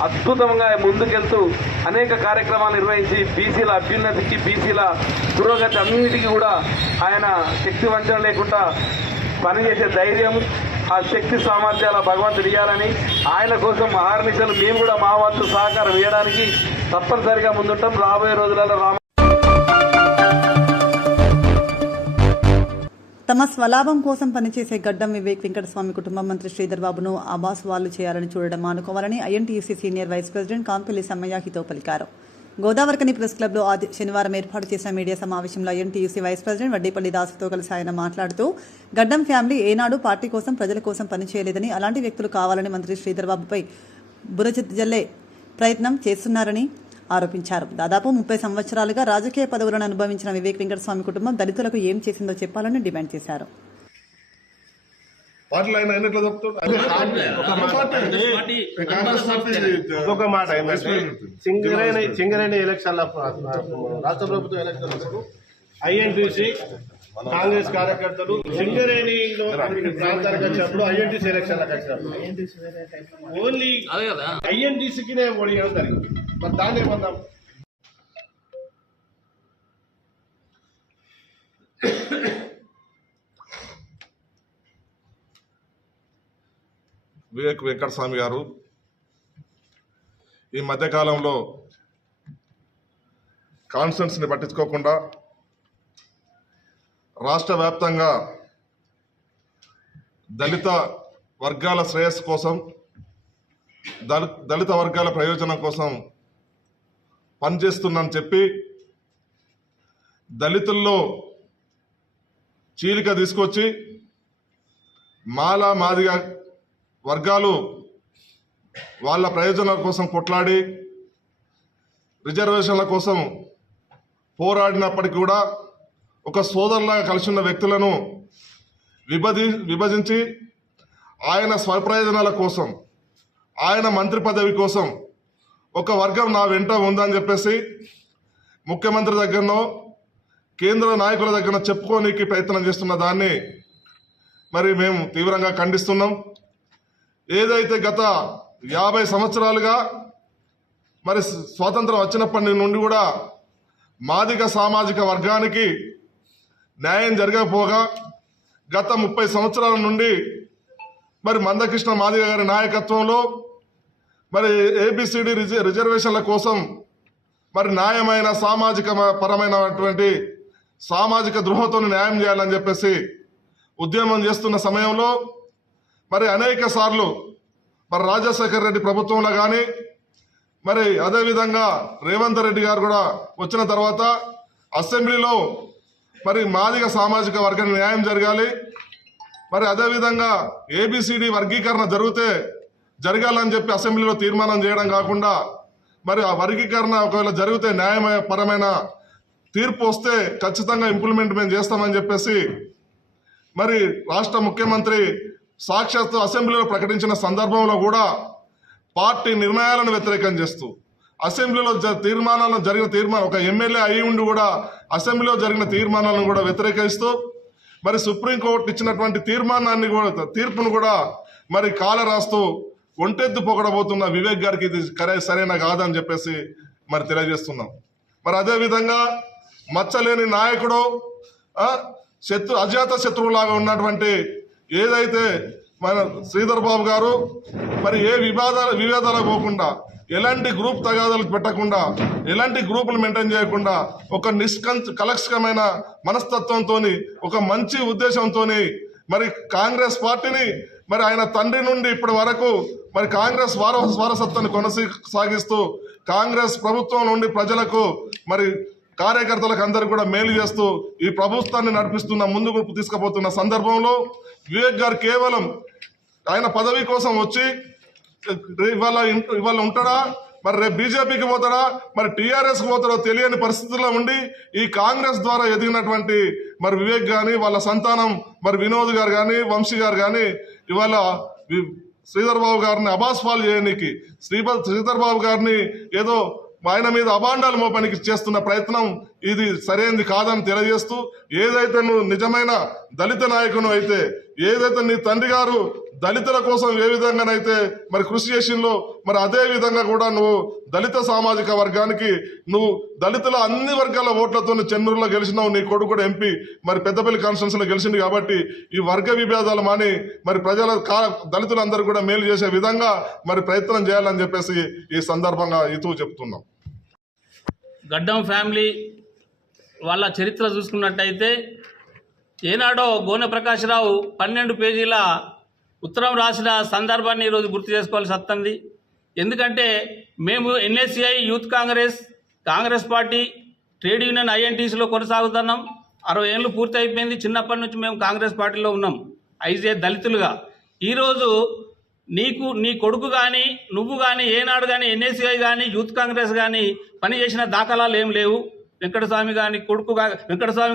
అద్భుతంగా ముందుకెళ్తూ అనేక కార్యక్రమాలు నిర్వహించి బీసీల అభ్యున్నతికి, బీసీల పురోగతి అన్నిటికీ కూడా ఆయన శక్తి వంచన లేకుండా పనిచేసే ధైర్యం, ఆ శక్తి సామర్థ్యాల భగవంతుడు ఇవ్వాలని ఆయన కోసం ఆహర్నిశలు మేము కూడా మా వంతు సహకారం ఇవ్వడానికి తప్పనిసరిగా ముందుంటాం. రాబోయే రోజులలో తమ స్వలాభం కోసం పనిచేసే గడ్డం వివేక్ వెంకటస్వామి కుటుంబం మంత్రి శ్రీధర్ బాబును ఆబాస్ వాళ్లు చేయాలని చూడడం మానుకోవాలని INTUC senior vice president Kampelli Sammaiah హితో పలికారు. గోదావరికని ప్రెస్ క్లబ్లో శనివారం ఏర్పాటు చేసిన మీడియా సమావేశంలో ఐఎన్టీయూసీ వైస్ ప్రెసిడెంట్ వడ్డేపల్లి దాసుతో కలిసి ఆయన మాట్లాడుతూ గడ్డం ఫ్యామిలీ ఏనాడు పార్టీ కోసం ప్రజల కోసం పనిచేయలేదని, అలాంటి వ్యక్తులు కావాలని మంత్రి శ్రీధర్ బాబుపై బురజల్లే ప్రయత్నం చేస్తున్నారని ఆరోపించారు. దాదాపు 30 సంవత్సరాలుగా రాజకీయ పదవులను అనుభవించిన వివేక్ వెంకటస్వామి కుటుంబం దళితులకు ఏం చేసిందో చెప్పాలని డిమాండ్ చేశారు. ఒక మాట సింగరేణి ఎలక్షన్ రాష్ట్ర ప్రభుత్వం ఎలక్షన్ ఐఎన్టీసీ కాంగ్రెస్ కార్యకర్తలు సింగరేణిలో ప్రాంతానికి వచ్చినప్పుడు ఐఎన్టీసీ ఎలక్షన్లకు వచ్చినప్పుడు ఓన్లీ ఐఎన్టీసీకినే ఓడియడం జరిగింది. మరి దాన్ని ఏమన్నా వివేక్ వెంకటస్వామి గారు ఈ మధ్యకాలంలో కాన్స్టిట్యూన్సీని పట్టించుకోకుండా రాష్ట్ర వ్యాప్తంగా దళిత వర్గాల శ్రేయస్సు కోసం, దళిత వర్గాల ప్రయోజనం కోసం పనిచేస్తుందని చెప్పి దళితుల్లో చీలిక తీసుకొచ్చి మాదిగ వర్గాలు వాళ్ళ ప్రయోజనాల కోసం కొట్లాడి రిజర్వేషన్ల కోసం పోరాడినప్పటికీ కూడా ఒక సోదరులాగా కలిసి ఉన్న వ్యక్తులను విభజించి ఆయన స్వప్రయోజనాల కోసం, ఆయన మంత్రి పదవి కోసం ఒక వర్గం నా వెంట ఉందని చెప్పేసి ముఖ్యమంత్రి దగ్గరనో కేంద్ర నాయకుల దగ్గర చెప్పుకోనికి ప్రయత్నం చేస్తున్న దాన్ని మరి మేము తీవ్రంగా ఖండిస్తున్నాం. ఏదైతే గత 50 సంవత్సరాలుగా మరి స్వాతంత్రం వచ్చినప్పటి నుండి కూడా మాదిగ సామాజిక వర్గానికి న్యాయం జరగకపోగా గత 30 సంవత్సరాల నుండి మరి మందకృష్ణ మాదిగ గారి నాయకత్వంలో మరి ఏబిసిడి రిజర్వేషన్ల కోసం మరి న్యాయమైన సామాజిక పరమైనటువంటి సామాజిక ద్రోహంతో న్యాయం చేయాలని చెప్పేసి ఉద్యమం చేస్తున్న సమయంలో మరి అనేక సార్లు మరి రాజశేఖర రెడ్డి ప్రభుత్వంలో కానీ మరి అదేవిధంగా రేవంత్ రెడ్డి గారు కూడా వచ్చిన తర్వాత అసెంబ్లీలో మరి మాదిగ సామాజిక వర్గానికి న్యాయం జరగాలి, మరి అదేవిధంగా ఏబిసిడి వర్గీకరణ జరగాలని చెప్పి అసెంబ్లీలో తీర్మానం చేయడం కాకుండా మరి ఆ వర్గీకరణ ఒకవేళ జరిగితే న్యాయపరమైన తీర్పు వస్తే ఖచ్చితంగా ఇంప్లిమెంట్ మేము చేస్తామని చెప్పేసి మరి రాష్ట్ర ముఖ్యమంత్రి సాక్షాత్తు అసెంబ్లీలో ప్రకటించిన సందర్భంలో కూడా పార్టీ నిర్ణయాలను వ్యతిరేకం చేస్తూ అసెంబ్లీలో జరిగిన తీర్మానం ఒక ఎమ్మెల్యే అయి ఉండి కూడా అసెంబ్లీలో జరిగిన తీర్మానాలను కూడా వ్యతిరేకిస్తూ మరి సుప్రీంకోర్టు ఇచ్చినటువంటి తీర్పును కూడా మరి కాల రాస్తూ ఒంటెత్తు పొగడబోతున్న వివేక్ గారికి ఇది సరైన కాదని చెప్పేసి మరి తెలియజేస్తున్నాం. మరి అదేవిధంగా మచ్చలేని నాయకుడు అజాత శత్రువులాగా ఉన్నటువంటి ఏదైతే మన శ్రీధర్ బాబు గారు మరి ఏ వివాదాలకు పోకుండా, ఎలాంటి గ్రూప్ తగాదాలకు పెట్టకుండా, ఎలాంటి గ్రూపులు మెయింటైన్ చేయకుండా ఒక కలక్షకమైన మనస్తత్వంతో ఒక మంచి ఉద్దేశంతో మరి కాంగ్రెస్ పార్టీని మరి ఆయన తండ్రి నుండి ఇప్పటి వరకు మరి కాంగ్రెస్ వారసత్వాన్ని కొనసాగిస్తూ కాంగ్రెస్ ప్రభుత్వం నుండి ప్రజలకు మరి కార్యకర్తలకు అందరికీ కూడా మేలు చేస్తూ ఈ ప్రభుత్వాన్ని నడిపిస్తున్న ముందుకు తీసుకుపోతున్న సందర్భంలో వివేక్ గారు కేవలం ఆయన పదవి కోసం వచ్చి ఇవాళ ఉంటాడా, మరి రేపు బీజేపీకి పోతాడా, మరి టీఆర్ఎస్కి పోతాడో తెలియని పరిస్థితుల్లో ఉండి ఈ కాంగ్రెస్ ద్వారా ఎదిగినటువంటి మరి వివేక్ కానీ వాళ్ళ సంతానం మరి వినోద్ గారు కానీ వంశీ గారు కానీ ఇవాళ శ్రీధర్ బాబు గారిని అబాస్పాలు చేయడానికి శ్రీధర్ బాబు గారిని ఏదో ఆయన మీద అభాండాలు మోపనికి చేస్తున్న ప్రయత్నం ఇది సరైనది కాదని తెలియజేస్తూ, ఏదైతే నువ్వు నిజమైన దళిత నాయకును అయితే, ఏదైతే నీ తండ్రి గారు దళితుల కోసం ఏ విధంగానైతే మరి కృషి చేసిందో మరి అదే విధంగా కూడా నువ్వు దళిత సామాజిక వర్గానికి నువ్వు దళితుల అన్ని వర్గాల ఓట్లతో చెన్నూరులో గెలిచినావు, నీ కొడుకు కూడా ఎంపీ మరి పెద్దపల్లి కాన్స్టిట్యున్సీలో గెలిచింది. కాబట్టి ఈ వర్గ విభేదాలు మాని మరి దళితులందరూ కూడా మేలు చేసే విధంగా మరి ప్రయత్నం చేయాలని చెప్పేసి ఈ సందర్భంగా చెప్తున్నాం. గడ్డం ఫ్యామిలీ వాళ్ళ చరిత్ర చూసుకున్నట్టయితే ఏనాడో గోనె ప్రకాశ్రావు 12 పేజీల ఉత్తరం రాసిన సందర్భాన్ని ఈరోజు గుర్తు చేసుకోవాల్సి వస్తుంది. ఎందుకంటే మేము NSCI youth Congress party trade union ఐఎన్టీసీలో కొనసాగుతున్నాం. 60 ఏళ్ళు పూర్తి అయిపోయింది. చిన్నప్పటి నుంచి మేము కాంగ్రెస్ పార్టీలో ఉన్నాం అయితే దళితులుగా. ఈరోజు నీ కొడుకు కానీ నువ్వు కానీ ఏనాడు కానీ ఎన్ఎస్సిఐ కానీ యూత్ కాంగ్రెస్ కానీ పనిచేసిన దాఖలాలు ఏం లేవు. వెంకటస్వామి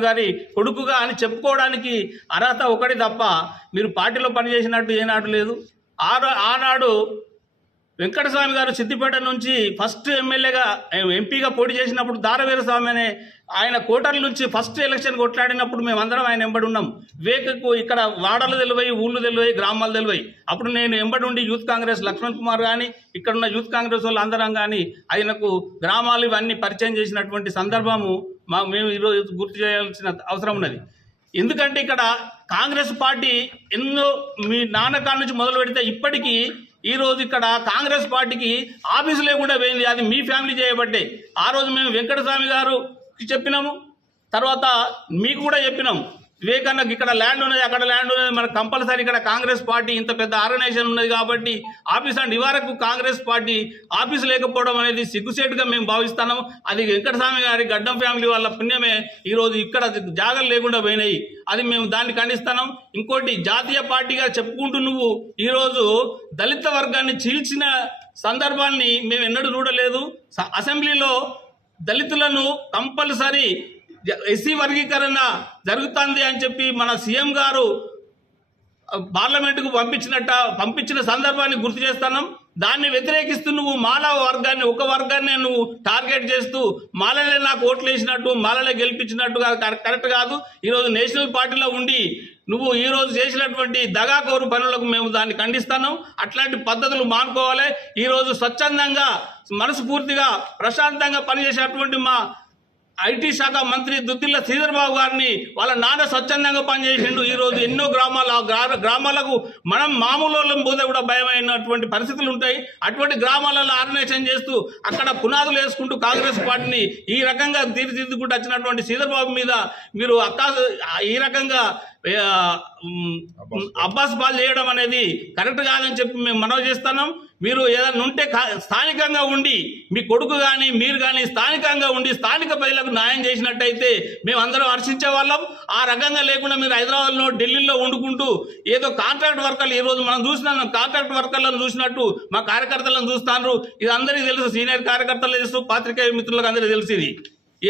గారి కొడుకుగా అని చెప్పుకోవడానికి అర్హత ఒకటి తప్ప మీరు పార్టీలో పనిచేసినట్టు ఏనాడు లేదు. ఆనాడు వెంకటస్వామి గారు సిద్దిపేట నుంచి ఫస్ట్ ఎంపీగా పోటీ చేసినప్పుడు దారవీరస్వామి అనే ఆయన కోటర్ల నుంచి ఫస్ట్ ఎలక్షన్ కొట్లాడినప్పుడు మేమందరం ఆయన ఎంబడి ఉన్నాం. వివేకకు ఇక్కడ వాడలు తెలివై, ఊళ్ళు తెలివై, గ్రామాలు తెలివై. అప్పుడు నేను ఎంబడి ఉండి యూత్ కాంగ్రెస్ లక్ష్మణ్ కుమార్ కానీ ఇక్కడ ఉన్న యూత్ కాంగ్రెస్ వాళ్ళు అందరం కానీ ఆయనకు గ్రామాలు ఇవన్నీ పరిచయం చేసినటువంటి సందర్భము మేము ఈరోజు గుర్తు చేయాల్సిన అవసరం ఉన్నది. ఎందుకంటే ఇక్కడ కాంగ్రెస్ పార్టీ ఎన్నో మీ నాన్నకాల నుంచి మొదలు పెడితే ఇప్పటికీ ఈరోజు ఇక్కడ కాంగ్రెస్ పార్టీకి ఆఫీసు లేకుండా పోయింది. అది మీ ఫ్యామిలీ చేయబట్టే. ఆ రోజు మేము వెంకటస్వామి గారుకి చెప్పినాము, తర్వాత మీకు కూడా చెప్పినాము, వివేకానందకి ఇక్కడ ల్యాండ్ ఉన్నది, అక్కడ ల్యాండ్ ఉన్నది, మనకు కంపల్సరీ ఇక్కడ కాంగ్రెస్ పార్టీ ఇంత పెద్ద ఆర్గనైజేషన్ ఉన్నది కాబట్టి ఆఫీస్ అండ్ ఇవరకు కాంగ్రెస్ పార్టీ ఆఫీసు లేకపోవడం అనేది సిగ్గుసేటుగా మేము భావిస్తున్నాము. అది వెంకటస్వామి గారి గడ్డం ఫ్యామిలీ వాళ్ళ పుణ్యమే ఈరోజు ఇక్కడ జాగాలు లేకుండా పోయినాయి. అది మేము దాన్ని ఖండిస్తున్నాం. ఇంకోటి, జాతీయ పార్టీగా చెప్పుకుంటూ నువ్వు ఈరోజు దళిత వర్గాన్ని చీల్చిన సందర్భాన్ని మేము ఎన్నడూ చూడలేదు. అసెంబ్లీలో దళితులను కంపల్సరీ ఎస్సీ వర్గీకరణ జరుగుతుంది అని చెప్పి మన సీఎం గారు పార్లమెంటుకు పంపించిన సందర్భాన్ని గుర్తు చేస్తున్నాం. దాన్ని వ్యతిరేకిస్తూ నువ్వు మాలవ వర్గాన్ని, ఒక వర్గాన్ని నువ్వు టార్గెట్ చేస్తూ మాలలే నాకు ఓట్లు వేసినట్టు, మాలలే గెలిపించినట్టుగా కరెక్ట్ కాదు. ఈరోజు నేషనల్ పార్టీలో ఉండి నువ్వు ఈరోజు చేసినటువంటి దగాకోరు పనులకు మేము దాన్ని ఖండిస్తున్నాం. అట్లాంటి పద్ధతులు మానుకోవాలి. ఈరోజు స్వచ్ఛందంగా మనస్ఫూర్తిగా ప్రశాంతంగా పనిచేసేటువంటి మా ఐటీ శాఖ మంత్రి దుద్దిల్ల శ్రీధర్ బాబు గారిని వాళ్ళ నాన్న స్వచ్ఛందంగా పనిచేసిండు. ఈరోజు ఎన్నో గ్రామాలకు మనం మామూలు వాళ్ళని పోతే కూడా భయమైనటువంటి పరిస్థితులు ఉంటాయి. అటువంటి గ్రామాలలో ఆర్గనైజేషన్ చేస్తూ అక్కడ పునాదులు వేసుకుంటూ కాంగ్రెస్ పార్టీని ఈ రకంగా తీర్చిదిద్దుకుంటూ వచ్చినటువంటి శ్రీధర్ బాబు మీద మీరు ఈ రకంగా అబ్బాస్ పాలు చేయడం అనేది కరెక్ట్ కాదని చెప్పి మేము మనవి చేస్తున్నాం. మీరు ఏదైనా ఉంటే స్థానికంగా ఉండి మీ కొడుకు కానీ మీరు కానీ స్థానికంగా ఉండి స్థానిక ప్రజలకు న్యాయం చేసినట్టయితే మేము అందరం హర్షించే వాళ్ళం. ఆ రకంగా లేకుండా మీరు హైదరాబాద్లో, ఢిల్లీలో వండుకుంటూ ఏదో కాంట్రాక్ట్ వర్కర్లు, ఈరోజు మనం చూసినాం కాంట్రాక్ట్ వర్కర్లను చూసినట్టు మా కార్యకర్తలను చూస్తున్నారు. ఇది అందరికీ తెలుసు, సీనియర్ కార్యకర్తలు తెలుసు, పాత్రికేయ మిత్రులకు అందరికీ తెలుసు. ఇది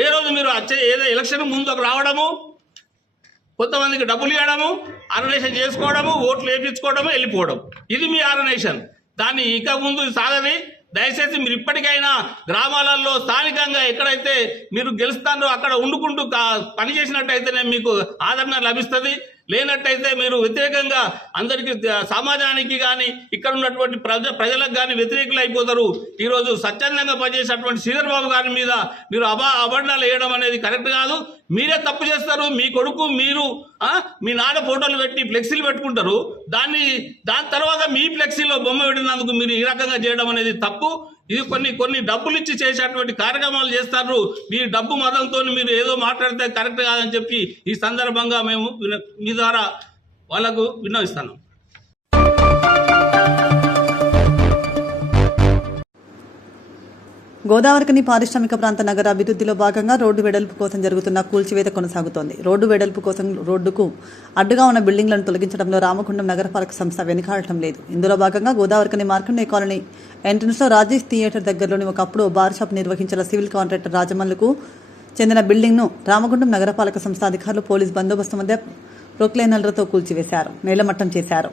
ఏ రోజు మీరు ఏదో ఎలక్షన్ ముందుకు రావడము, కొంతమందికి డబ్బులు ఇవ్వడము, ఆర్గనైజేషన్ చేసుకోవడము, ఓట్లు వేయించుకోవడము, వెళ్ళిపోవడం, ఇది మీ ఆర్గనైజేషన్. దాన్ని ఇక ముందు సాగది. దయచేసి మీరు ఇప్పటికైనా గ్రామాలలో స్థానికంగా ఎక్కడైతే మీరు గెలుస్తారో అక్కడ ఉండుకుంటూ పనిచేసినట్టయితేనే మీకు ఆదరణ లభిస్తుంది. లేనట్టయితే మీరు వ్యతిరేకంగా అందరికీ, సమాజానికి కానీ ఇక్కడ ఉన్నటువంటి ప్రజలకు కానీ వ్యతిరేకులు అయిపోతారు. ఈరోజు స్వచ్ఛందంగా పనిచేసేటువంటి శ్రీధర్ బాబు గారి మీద మీరు అభరణాలు వేయడం అనేది కరెక్ట్ కాదు. మీరే తప్పు చేస్తారు. మీ కొడుకు, మీరు మీ నాన్న ఫోటోలు పెట్టి ఫ్లెక్సీలు పెట్టుకుంటారు. దాని తర్వాత మీ ఫ్లెక్సీలో బొమ్మ పెట్టినందుకు మీరు ఈ రకంగా చేయడం అనేది తప్పు. ఇది కొన్ని డబ్బులు ఇచ్చి చేసేటువంటి కార్యక్రమాలు చేస్తారు. మీ డబ్బు మతంతో మీరు ఏదో మాట్లాడితే కరెక్ట్ కాదని చెప్పి ఈ సందర్భంగా మేము మీ ద్వారా వాళ్ళకు విన్నవిస్తాను. గోదావరికని పారిశ్రామిక ప్రాంత నగర అభివృద్ధిలో భాగంగా రోడ్డు వెడల్పు కోసం జరుగుతున్న కూల్చివేత కొనసాగుతోంది. రోడ్డు వెడల్పు కోసం రోడ్డుకు అడ్డుగా ఉన్న బిల్డింగ్లను తొలగించడంలో రామగుండం నగరపాలక సంస్థ వెనుకాడటం లేదు. ఇందులో భాగంగా గోదావరికని మార్కండే కాలనీ ఎంట్రన్స్లో రాజేష్ థియేటర్ దగ్గరలోని ఒకప్పుడు బార్ షాప్ నిర్వహించిన సివిల్ కాంట్రాక్టర్ రాజమల్లుకు చెందిన బిల్డింగ్ను రామగుండం నగరపాలక సంస్థ అధికారులు పోలీస్ బందోబస్తు మధ్య ప్రొక్లైనర్లతో కూల్చివేశారు, నేలమట్టం చేశారు.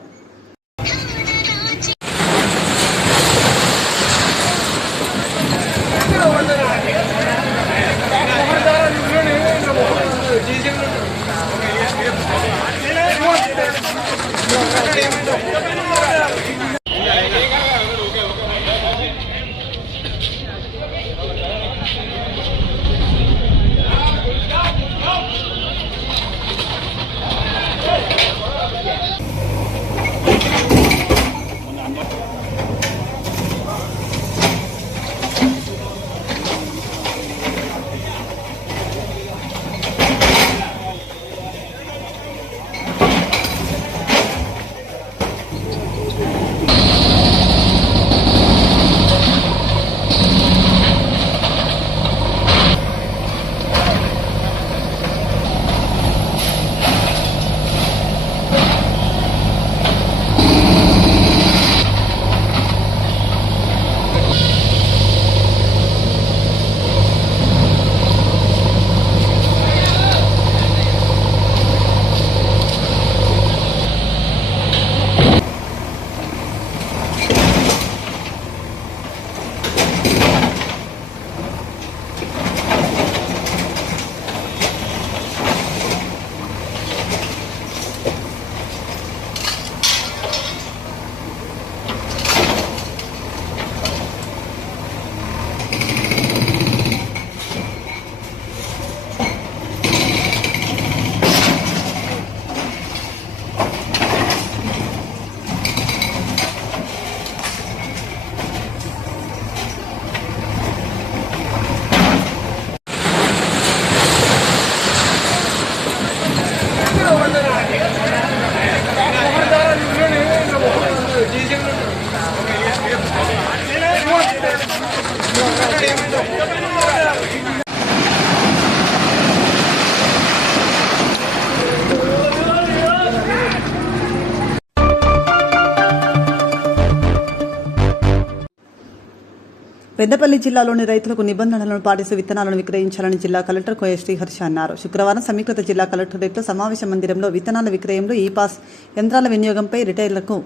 పెద్దపల్లి జిల్లాలోని రైతులకు నిబంధనలను పాటిస్తూ విత్తనాలను విక్రయించాలని జిల్లా కలెక్టర్ కోయ శ్రీహర్ష అన్నారు. శుక్రవారం సమీకృత జిల్లా కలెక్టరేట్లో సమావేశ మందిరంలో విత్తనాల విక్రయంలో ఈ-పాస్ యంత్రాల వినియోగంపై రిటైలర్లకు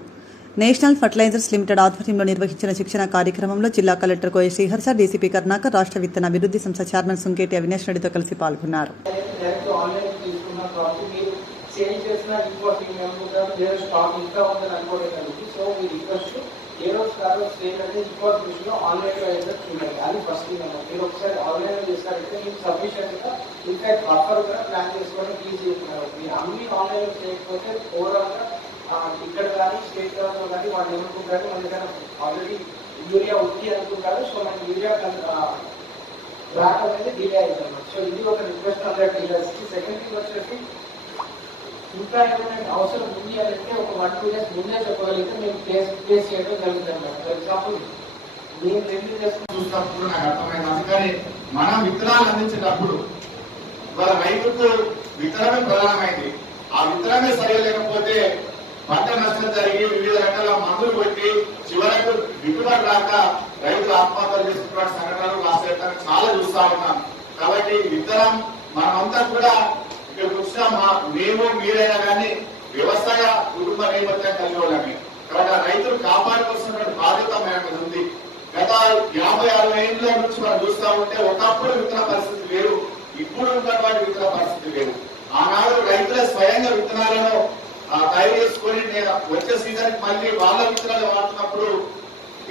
నేషనల్ ఫర్టిలైజర్స్ లిమిటెడ్ ఆధ్వర్యంలో నిర్వహించిన శిక్షణ కార్యక్రమంలో జిల్లా కలెక్టర్ కోయ శ్రీహర్ష, డీసీపీ కర్ణాకర్, రాష్ట్ర విత్తన అభివృద్ధి సంస్థ చైర్మన్ సుంకేటి అవినాష్ రెడ్డితో కలిసి పాల్గొన్నారు. ఏ రోజు కాదు స్టేట్ అంటే ఇన్ఫర్మేషన్ ఆన్లైన్లో అయితే చూడండి. అది ఫస్ట్ థింగ్ అన్నమాట. మీరు ఒకసారి ఆన్లైన్లో చేస్తారంటే మీకు సఫిషియెంట్గా ఇన్ఫాక్ట్ బఫర్ కూడా ప్లాన్ చేసుకోవడం ఈజీ అవుతున్నారు. మీరు అన్ని ఆన్లైన్లో చేయకపోతే ఓవరాల్గా ఇక్కడ కానీ స్టేట్ లెవెల్లో కానీ వాళ్ళు ఏమనుకుంటారు, మన దగ్గర ఆల్రెడీ యూరియా ఉంది అనుకుంటారు. సో మనకి యూరియా రాక అనేది డిలే అవుతుంది అన్నమాట. సో ఇది ఒక రిక్వెస్ట్ అందరూ డీలర్స్కి. సెకండ్ థింగ్ వచ్చేసి ఇంకా ఏమైనా అవసరం ఉంది అని అంటే ఒక 1-2 days ముందే చెప్పగలిగితే మేము ప్లేస్ చేయడం జరుగుతుంది. ఫర్ ఎగ్జాంపుల్ నేను రివ్యూ చేసుకుని చూసినప్పుడు నాకు అర్థమైంది. అందుకని మనం విత్తనాలు అందించేటప్పుడు ఇవాళ రైతుకు విత్తనమే ప్రధానమైంది. ఆ విత్తనమే సరిగా లేకపోతే పంట నష్టం జరిగి వివిధ రకాల మందులు కొట్టి చివరకు గిట్టుబాటు రాక రైతులు ఆత్మహత్యలు చేసుకున్న సంఘటనలు రాష్ట్ర చాలా చూస్తా ఉన్నాం. కాబట్టి విత్తనం మనమంతా కూడా ఇక్కడ వచ్చిన మేము మీరైనా కానీ వ్యవసాయ కుటుంబ నేపథ్యం కలిగి వాళ్ళని. కాబట్టి రైతులు కాపాడుకోవాల్సినటువంటి బాధ్యత మనకు ఉంది. గత 50-60 ఏళ్ళ నుంచి మనం చూస్తా ఉంటే ఒకప్పుడు విత్తన పరిస్థితి వేరు, ఇప్పుడు ఉన్నటువంటి విత్తన పరిస్థితి వేరు. ఆనాడు రైతుల స్వయంగా విత్తనాలను తయారు చేసుకొని వచ్చే సీజన్ మళ్ళీ వాళ్ళ విత్తనాలు వాడుతున్నప్పుడు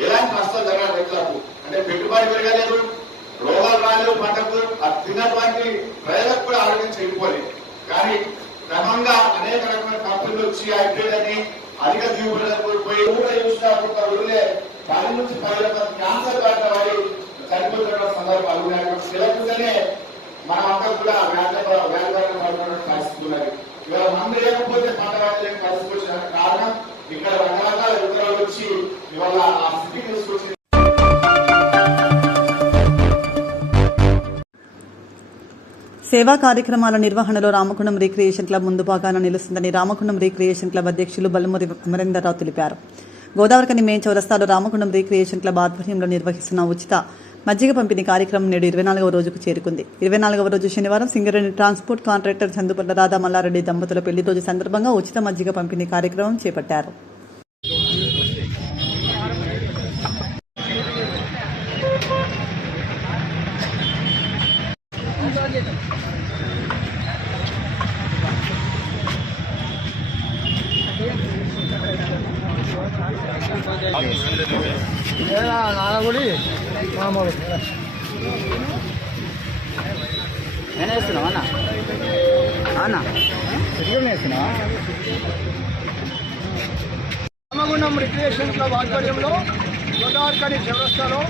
ఎలాంటి నష్టాలు జరగాలి రైతులకు. అంటే పెట్టుబడి పెరగలేదు, రోగాలు రాలేదు పంటకు, తిన్నటువంటి ప్రజలకు కూడా ఆరోగ్యం చెడిపోలేదు. కానీ క్రమంగా అనేక రకమైన కంపెనీలు వచ్చి హైబ్రిడ్ అని అధిక దిగుబడులకు పోయి ఊళ్ళే దాని నుంచి 10 రకాల క్యాన్సర్ బారిన వారి చనిపోతున్న సందర్భాలు తెలియకుండానే మనం అంతా కూడా వ్యాపారం పడుతున్న పరిస్థితి ఉన్నది. ఇవాళ మందు లేకపోతే పంట లేని పరిస్థితి వచ్చిన కారణం ఇక్కడ రకరకాల విత్తనాలు వచ్చి ఇవాళ ఆ స్థితి తీసుకొచ్చి సేవా కార్యక్రమాల నిర్వహణలో రామగుండం రీక్రియేషన్ క్లబ్ ముందు భాగాన నిలుస్తుందని రామగుండం రీక్రియేషన్ క్లబ్ అధ్యక్షులు బల్మూరి అమరేందర్రావు తెలిపారు. గోదావరికని మెయిన్ చౌరస్తాలో రామగుండం రీక్రియేషన్ క్లబ్ ఆధ్వర్యంలో నిర్వహిస్తున్న ఉచిత మజ్జిగ పంపిణీ కార్యక్రమం నేడు 24వ రోజుకు చేరుకుంది. 24వ రోజు శనివారం సింగరేణి ట్రాన్స్పోర్ట్ కాంట్రాక్టర్ చందుపల్ల రాధా మల్లారెడ్డి దంపతుల పెళ్లి రోజు సందర్భంగా ఉచిత మజ్జిగ పంపిణీ కార్యక్రమం చేపట్టారు. రామగుండం రిక్రియేషన్ క్లబ్ ఆధ్వర్యంలో గోదావరికని చౌరస్తాలో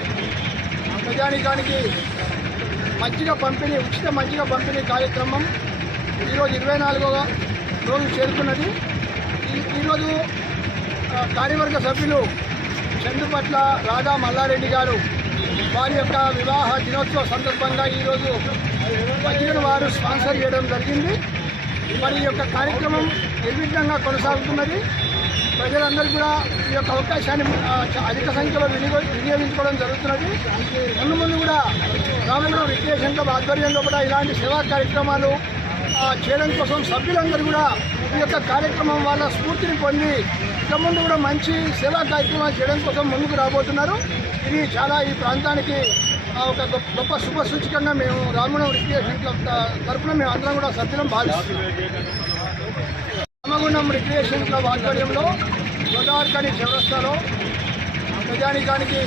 ప్రజానికానికి ఉచిత మజ్జిగ పంపిణీ కార్యక్రమం ఈరోజు 24వ రోజు చేరుకున్నది. ఈరోజు కార్యవర్గ సభ్యులు చందుపట్ల రాధా మల్లారెడ్డి గారు వారి యొక్క వివాహ దినోత్సవ సందర్భంగా ఈరోజు మజ్జిగను వారు స్పాన్సర్ చేయడం జరిగింది. మరి ఈ యొక్క కార్యక్రమం నిర్విఘ్నంగా కొనసాగుతున్నది. ప్రజలందరూ కూడా ఈ యొక్క అవకాశాన్ని అధిక సంఖ్యలో వినియోగించుకోవడం జరుగుతున్నది. ముందు కూడా రామగుండం రిక్రియేషన్ క్లబ్ ఆధ్వర్యంలో కూడా ఇలాంటి సేవా కార్యక్రమాలు చేయడం కోసం సభ్యులందరూ కూడా ఈ యొక్క కార్యక్రమం వాళ్ళ స్ఫూర్తిని పొంది ఇక ముందు కూడా మంచి సేవా కార్యక్రమాలు చేయడం కోసం ముందుకు రాబోతున్నారు. ఇది చాలా ఈ ప్రాంతానికి ఒక గొప్ప శుభ సూచకంగా మేము రామగుండం రిక్రియేషన్ క్లబ్ తరఫున మేము అందరం కూడా సభ్యులం భావిస్తున్నాం. రామగుండం రిక్రియేషన్ క్లబ్ ఆధ్వర్యంలో గోదావరికని చౌరస్తాలో ప్రజానికానికి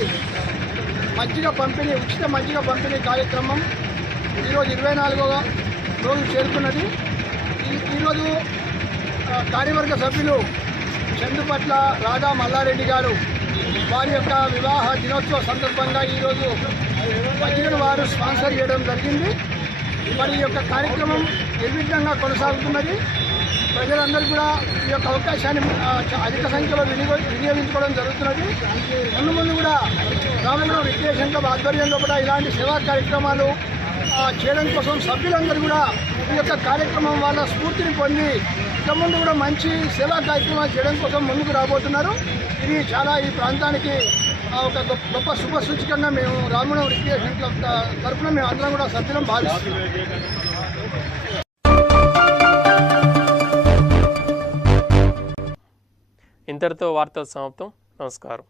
ఉచిత మజ్జిగ పంపిణీ కార్యక్రమం ఈరోజు 24వ రోజు చేరుకున్నది. ఈరోజు కార్యవర్గ సభ్యులు చందుపట్ల రాధా మల్లారెడ్డి గారు వారి యొక్క వివాహ దినోత్సవ సందర్భంగా ఈరోజు మజ్జిగను వారు స్పాన్సర్ చేయడం జరిగింది. మరి ఈ యొక్క కార్యక్రమం నిర్విఘ్నంగా కొనసాగుతున్నది. ప్రజలందరూ కూడా ఈ యొక్క అవకాశాన్ని అధిక సంఖ్యలో వినియోగించుకోవడం జరుగుతున్నది. ముందు కూడా రామగుండం రిక్రియేషన్ క్లబ్ ఆధ్వర్యంలో కూడా ఇలాంటి సేవా కార్యక్రమాలు చేయడం కోసం సభ్యులందరూ కూడా ఈ యొక్క కార్యక్రమం వాళ్ళ స్ఫూర్తిని పొంది ఇక ముందు కూడా మంచి సేవా కార్యక్రమాలు చేయడం కోసం ముందుకు రాబోతున్నారు. ఇది చాలా ఈ ప్రాంతానికి ఒక గొప్ప శుభ సూచికంగా మేము రామగుండం రిక్రియేషన్ క్లబ్ తరఫున మేము అందరం కూడా సభ్యులం భావిస్తున్నాం. ఇంతటితో వార్తలు సమాప్తం. నమస్కారం.